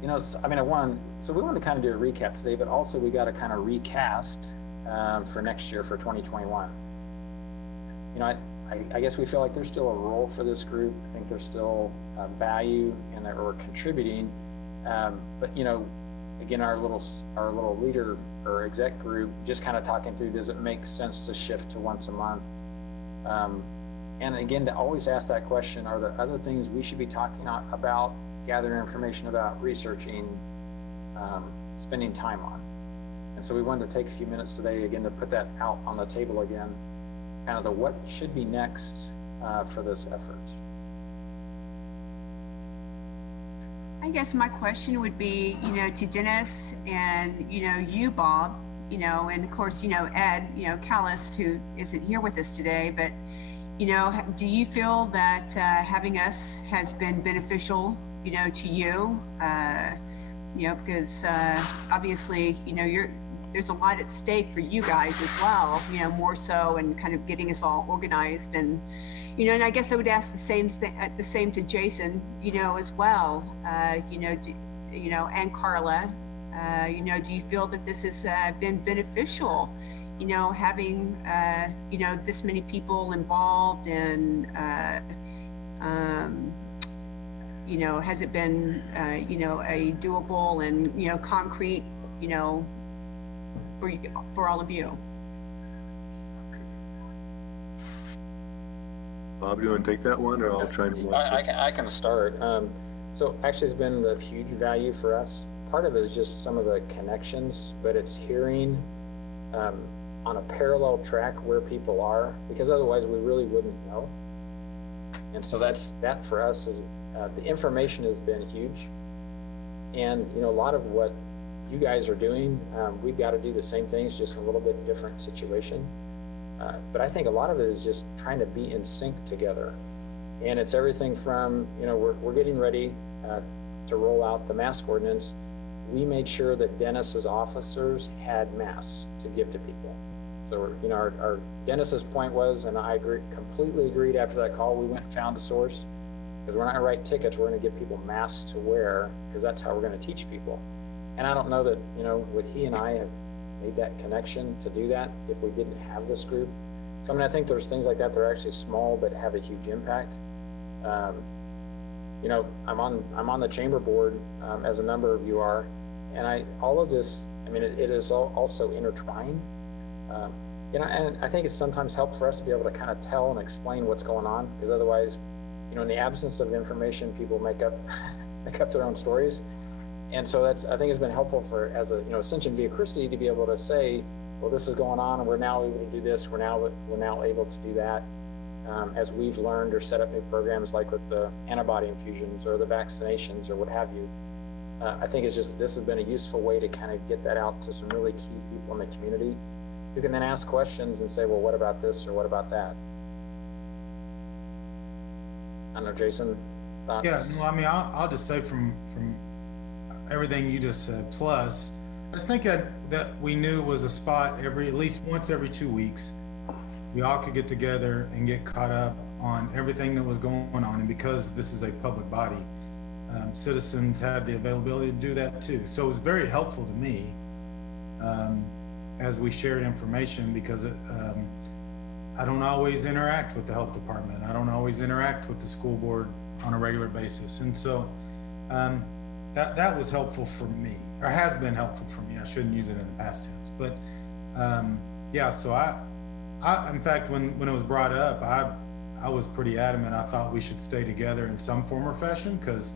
You know, so we want to kind of do a recap today, but also we got to kind of recast for next year, for 2021. You know, I guess we feel like there's still a role for this group. I think there's still value in that we're contributing. But, you know, again, our little leader or exec group just kind of talking through, does it make sense to shift to once a month And again, to always ask that question, are there other things we should be talking about, gathering information about, researching, spending time on? And so we wanted to take a few minutes today, again, to put that out on the table again, kind of the what should be next for this effort. I guess my question would be, to Dennis and, you, Bob, and of course, Ed, Callis, who isn't here with us today, but, do you feel that having us has been beneficial, to you? Because obviously, there's a lot at stake for you guys as well, more so, and kind of getting us all organized. And, and I guess I would ask the same to Jason, as well, and Carla, do you feel that this has been beneficial, having, this many people involved, and, has it been, a doable and, concrete, for all of you? Bob, do you want to take that one, or I'll try to? I can start. So actually, it's been of huge value for us. Part of it is just some of the connections, but it's hearing on a parallel track where people are, because otherwise we really wouldn't know. And so that for us is the information has been huge. And a lot of what you guys are doing, we've got to do the same things, just a little bit different situation. But I think a lot of it is just trying to be in sync together. And it's everything from, we're getting ready to roll out the mask ordinance. We made sure that Dennis's officers had masks to give to people. So, our Dennis's point was, and I completely agreed after that call, we went and found the source, because we're not gonna write tickets, we're gonna give people masks to wear, because that's how we're gonna teach people. And I don't know that, would he and I have made that connection to do that if we didn't have this group. So I think there's things like that that are actually small but have a huge impact. I'm on the chamber board, as a number of you are, and all of this, it is also intertwined. And I think it's sometimes helped for us to be able to kind of tell and explain what's going on, because otherwise, in the absence of information, people make up their own stories. And so I think it's been helpful for, as a, Ascension via Christi, to be able to say, well, this is going on, and we're now able to do this, we're now able to do that, as we've learned or set up new programs like with the antibody infusions or the vaccinations or what have you. I think this has been a useful way to kind of get that out to some really key people in the community who can then ask questions and say, well, what about this or what about that? I don't know, Jason, thoughts? Yeah, no, I'll just say from everything you just said, plus, I just think that we knew was a spot at least once every 2 weeks, we all could get together and get caught up on everything that was going on. And because this is a public body, citizens had the availability to do that too. So it was very helpful to me as we shared information, because I don't always interact with the health department. I don't always interact with the school board on a regular basis. And so that was helpful for me, or has been helpful for me. I shouldn't use it in the past tense, but yeah, so I in fact, when it was brought up, I was pretty adamant. I thought we should stay together in some form or fashion, because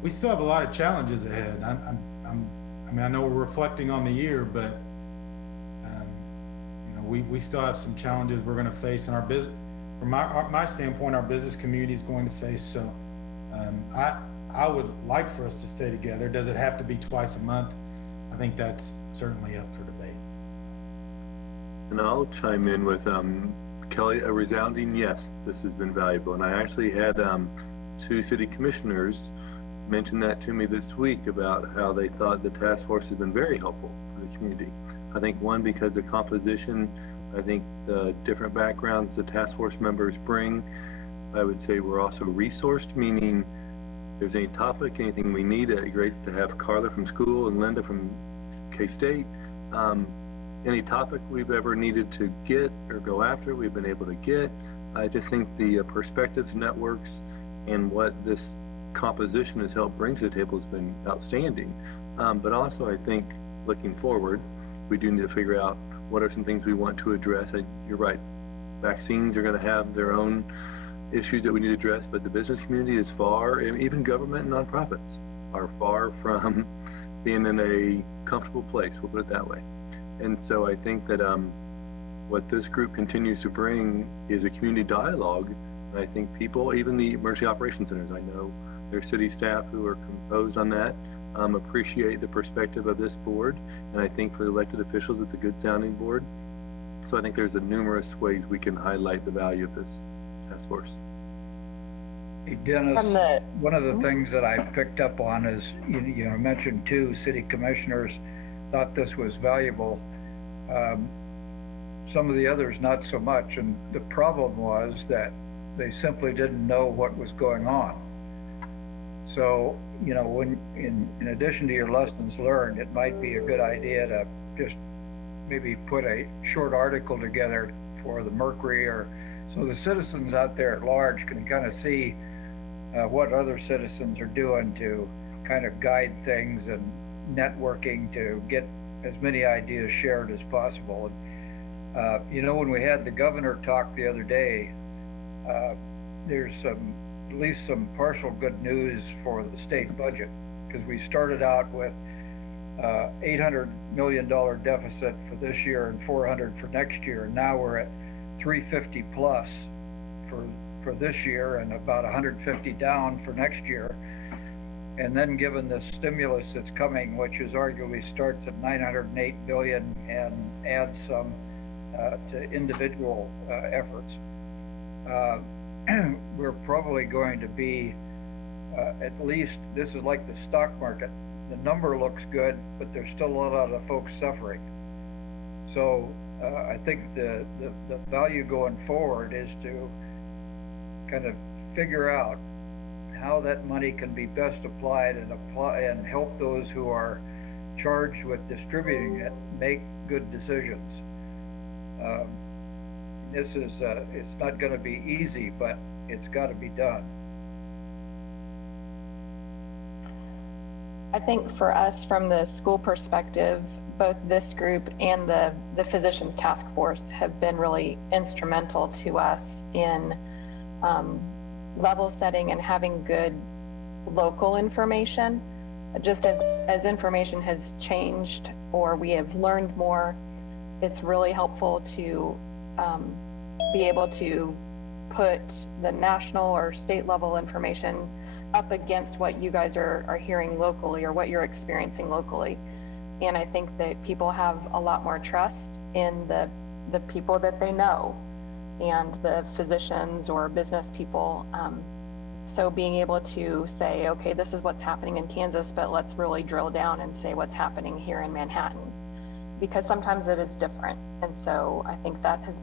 we still have a lot of challenges ahead. I know we're reflecting on the year, but we still have some challenges we're going to face in our business. From my standpoint, our business community is going to face. So I would like for us to stay together. Does it have to be twice a month? I think that's certainly up for debate. And I'll chime in with Kelly, a resounding yes, this has been valuable. And I actually had 2 city commissioners mention that to me this week about how they thought the task force has been very helpful for the community. I think one, because the composition, I think the different backgrounds the task force members bring, I would say we're also resourced, meaning if there's any topic, anything we need, great to have Carla from school and Linda from K-State. Any topic we've ever needed to get or go after, we've been able to get. I just think the perspectives, networks, and what this composition has helped bring to the table has been outstanding. But also I think looking forward, we do need to figure out what are some things we want to address. You're right, Vaccines are going to have their own issues that we need to address, but the business community is far, and even government and nonprofits are far from being in a comfortable place, we'll put it that way. And so I think that what this group continues to bring is a community dialogue. And I think people, even the emergency operations centers, I know their city staff who are composed on that, appreciate the perspective of this board. And I think for elected officials, it's a good sounding board. So I think there's numerous ways we can highlight the value of this task force. Hey, Dennis, one of the things that I picked up on is, you mentioned 2 city commissioners thought this was valuable. Some of the others not so much, and the problem was that they simply didn't know what was going on. So, when in addition to your lessons learned, it might be a good idea to just maybe put a short article together for the Mercury, or so the citizens out there at large can kind of see what other citizens are doing to kind of guide things and networking to get as many ideas shared as possible. When we had the governor talk the other day, there's at least some partial good news for the state budget, because we started out with $800 million deficit for this year and 400 for next year. And now we're at 350 plus for this year and about 150 down for next year. And then given the stimulus that's coming, which is arguably starts at 908 billion and adds some to individual efforts, we're probably going to be at least, this is like the stock market. The number looks good, but there's still a lot of folks suffering. So I think the value going forward is to kind of figure out how that money can be best applied and help those who are charged with distributing it make good decisions. This is it's not going to be easy, but it's got to be done. I think for us, from the school perspective, both this group and the physicians task force have been really instrumental to us in level setting and having good local information. Just as information has changed or we have learned more, it's really helpful to be able to put the national or state level information up against what you guys are hearing locally or what you're experiencing locally. And I think that people have a lot more trust in the people that they know and the physicians or business people. So being able to say, okay, this is what's happening in Kansas, but let's really drill down and say what's happening here in Manhattan, because sometimes it is different. And so I think that has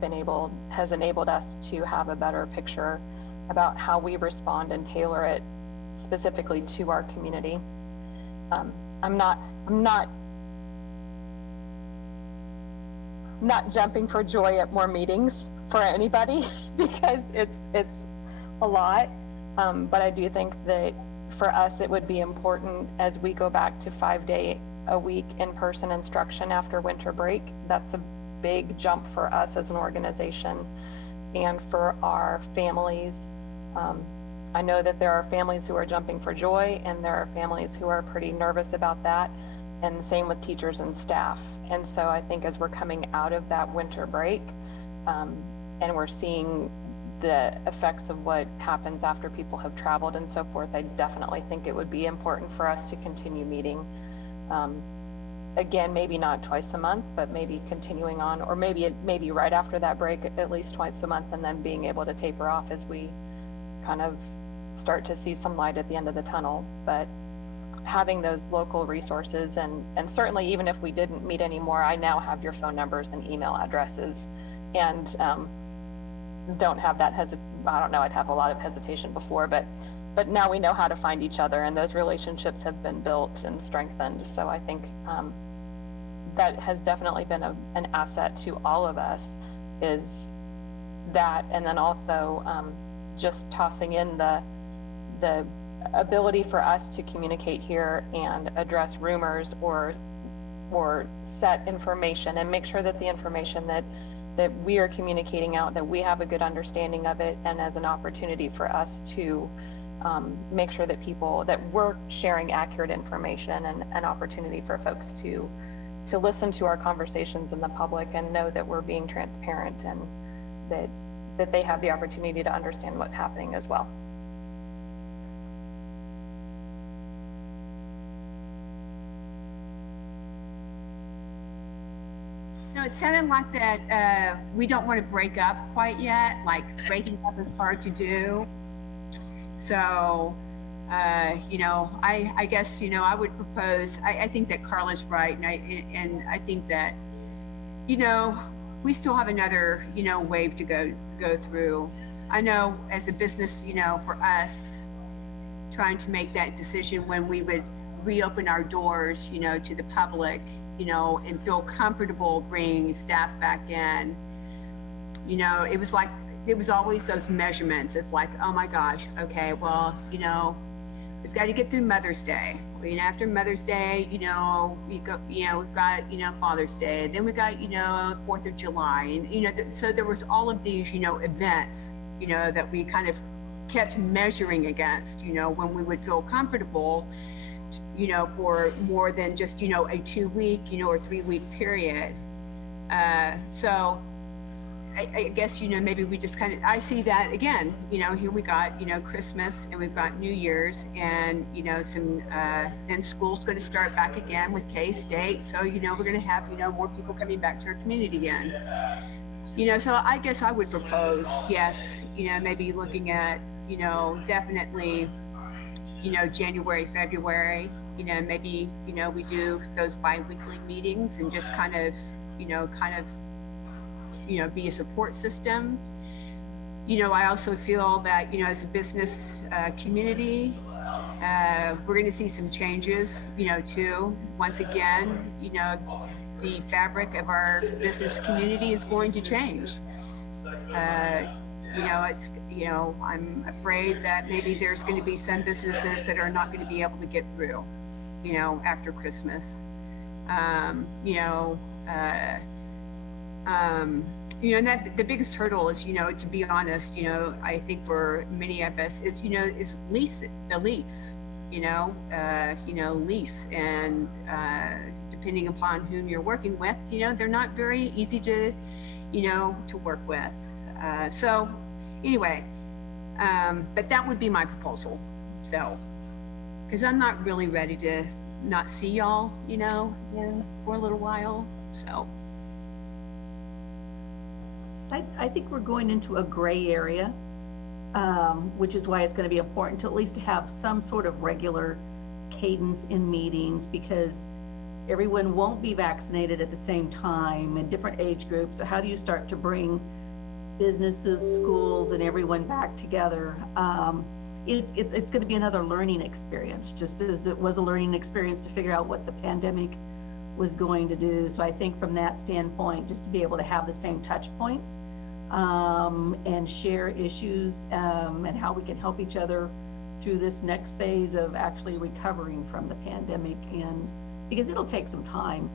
enabled us to have a better picture about how we respond and tailor it specifically to our community. I'm not jumping for joy at more meetings for anybody because it's a lot. But I do think that for us, it would be important as we go back to 5-day-a-week in-person instruction after winter break. That's a big jump for us as an organization and for our families. I know that there are families who are jumping for joy and there are families who are pretty nervous about that, and the same with teachers and staff. And so I think as we're coming out of that winter break and we're seeing the effects of what happens after people have traveled and so forth, I definitely think it would be important for us to continue meeting. Again, maybe not twice a month, but maybe continuing on, or maybe right after that break, at least twice a month, and then being able to taper off as we kind of start to see some light at the end of the tunnel. But having those local resources, and certainly even if we didn't meet anymore, I now have your phone numbers and email addresses, and don't have that I don't know, I'd have a lot of hesitation before, but now we know how to find each other, and those relationships have been built and strengthened. So I think that has definitely been an asset to all of us, is that, and then also just tossing in the ability for us to communicate here and address rumors or set information and make sure that the information that that we are communicating out, that we have a good understanding of it, and as an opportunity for us to make sure that that we're sharing accurate information, and an opportunity for folks to listen to our conversations in the public and know that we're being transparent, and that they have the opportunity to understand what's happening as well. So it sounded like that we don't want to break up quite yet, like breaking up is hard to do. So, you know, I guess, you know, I would propose, I think that Carla's right. And I think that, you know, we still have another, you know, wave to go through. I know as a business, you know, for us trying to make that decision when we would reopen our doors, you know, to the public, you know, and feel comfortable bringing staff back in, you know, it was like, it was always those measurements of like, oh my gosh, okay, well, you know, we've got to get through Mother's Day. And after Mother's Day, you know, we've got, you know, Father's Day, and then we got, you know, 4th of July. And, you know, so there was all of these, you know, events, you know, that we kind of kept measuring against, you know, when we would feel comfortable, you know, for more than just, you know, a 2-week, you know, or 3-week period. So I guess, you know, maybe we just kind of, I see that again, you know, here we got, you know, Christmas and we've got New Year's, and, you know, some, then school's going to start back again with K-State. So, you know, we're going to have, you know, more people coming back to our community again. You know, so I guess I would propose, yes, you know, maybe looking at, you know, definitely, you know, January, February, you know, maybe, you know, we do those bi-weekly meetings and just kind of, you know, be a support system. You know, I also feel that, you know, as a business community, we're going to see some changes, you know, too. Once again, you know, the fabric of our business community is going to change. You know, it's, you know, I'm afraid that maybe there's going to be some businesses that are not going to be able to get through, you know, after Christmas. You know, and that the biggest hurdle is, you know, to be honest, you know, I think for many of us is, you know, is the lease, you know, lease, and depending upon whom you're working with, you know, they're not very easy to, you know, to work with. So anyway, but that would be my proposal. So, because I'm not really ready to not see y'all, you know, for a little while. So. I think we're going into a gray area, which is why it's going to be important to at least have some sort of regular cadence in meetings, because everyone won't be vaccinated at the same time in different age groups. So how do you start to bring businesses, schools, and everyone back together? It's going to be another learning experience, just as it was a learning experience to figure out what the pandemic was going to do. So I think from that standpoint, just to be able to have the same touch points and share issues and how we can help each other through this next phase of actually recovering from the pandemic, and because it'll take some time.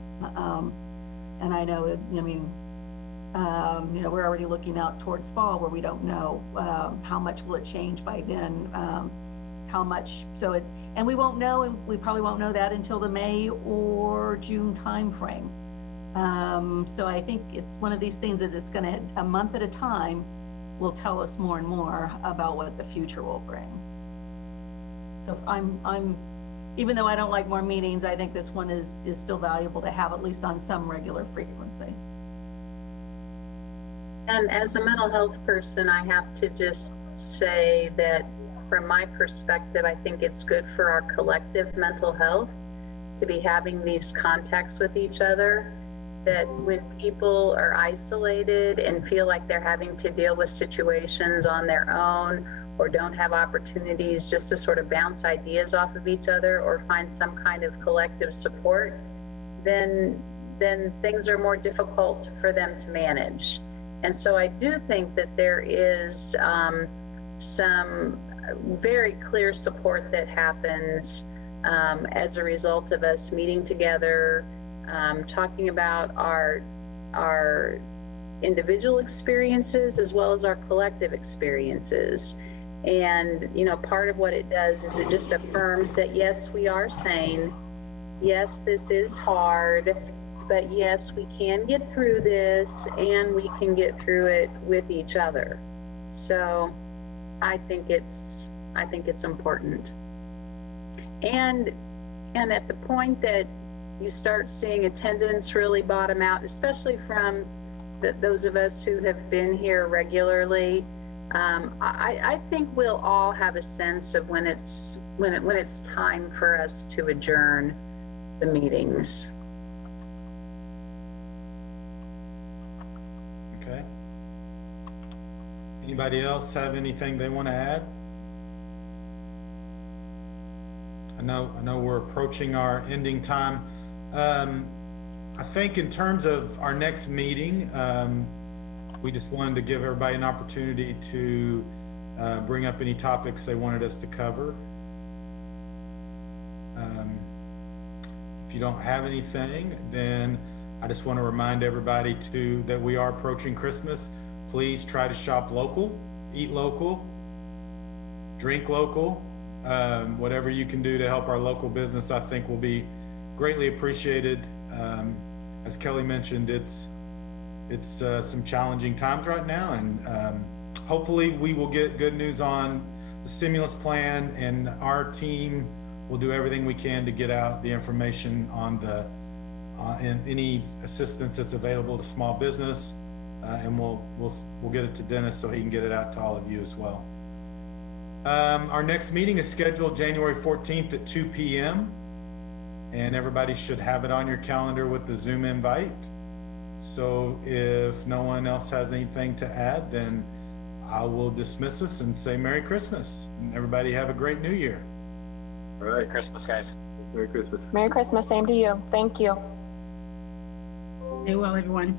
And I know, I mean, you know, we're already looking out towards fall where we don't know how much will it change by then, how much, so it's, and we won't know, and we probably won't know that until the May or June timeframe. So I think it's one of these things that it's going to, a month at a time, will tell us more and more about what the future will bring. So I'm, even though I don't like more meetings, I think this one is still valuable to have at least on some regular frequency. And as a mental health person, I have to just say that from my perspective, I think it's good for our collective mental health to be having these contacts with each other, that when people are isolated and feel like they're having to deal with situations on their own, or don't have opportunities just to sort of bounce ideas off of each other or find some kind of collective support, then things are more difficult for them to manage. And so I do think that there is some very clear support that happens as a result of us meeting together, talking about our individual experiences as well as our collective experiences. And, you know, part of what it does is it just affirms that, yes, we are sane. Yes, this is hard, but yes, we can get through this and we can get through it with each other. So I think it's important. And at the point that you start seeing attendance really bottom out, especially from those of us who have been here regularly, I think we'll all have a sense of when it's time for us to adjourn the meetings. Okay. Anybody else have anything they want to add? I know we're approaching our ending time. I think in terms of our next meeting, we just wanted to give everybody an opportunity to bring up any topics they wanted us to cover. If you don't have anything, then I just want to remind everybody that we are approaching Christmas. Please try to shop local, eat local, drink local. Whatever you can do to help our local business, I think will be greatly appreciated. As Kelly mentioned, it's some challenging times right now, and hopefully we will get good news on the stimulus plan, and our team will do everything we can to get out the information on and any assistance that's available to small business, and we'll get it to Dennis so he can get it out to all of you as well. Our next meeting is scheduled January 14th at 2 p.m. and everybody should have it on your calendar with the Zoom invite. So if no one else has anything to add, then I will dismiss us and say Merry Christmas, and everybody have a great New Year. All right. Merry Christmas, guys. Merry Christmas. Merry Christmas. Same to you. Thank you. Stay well, everyone.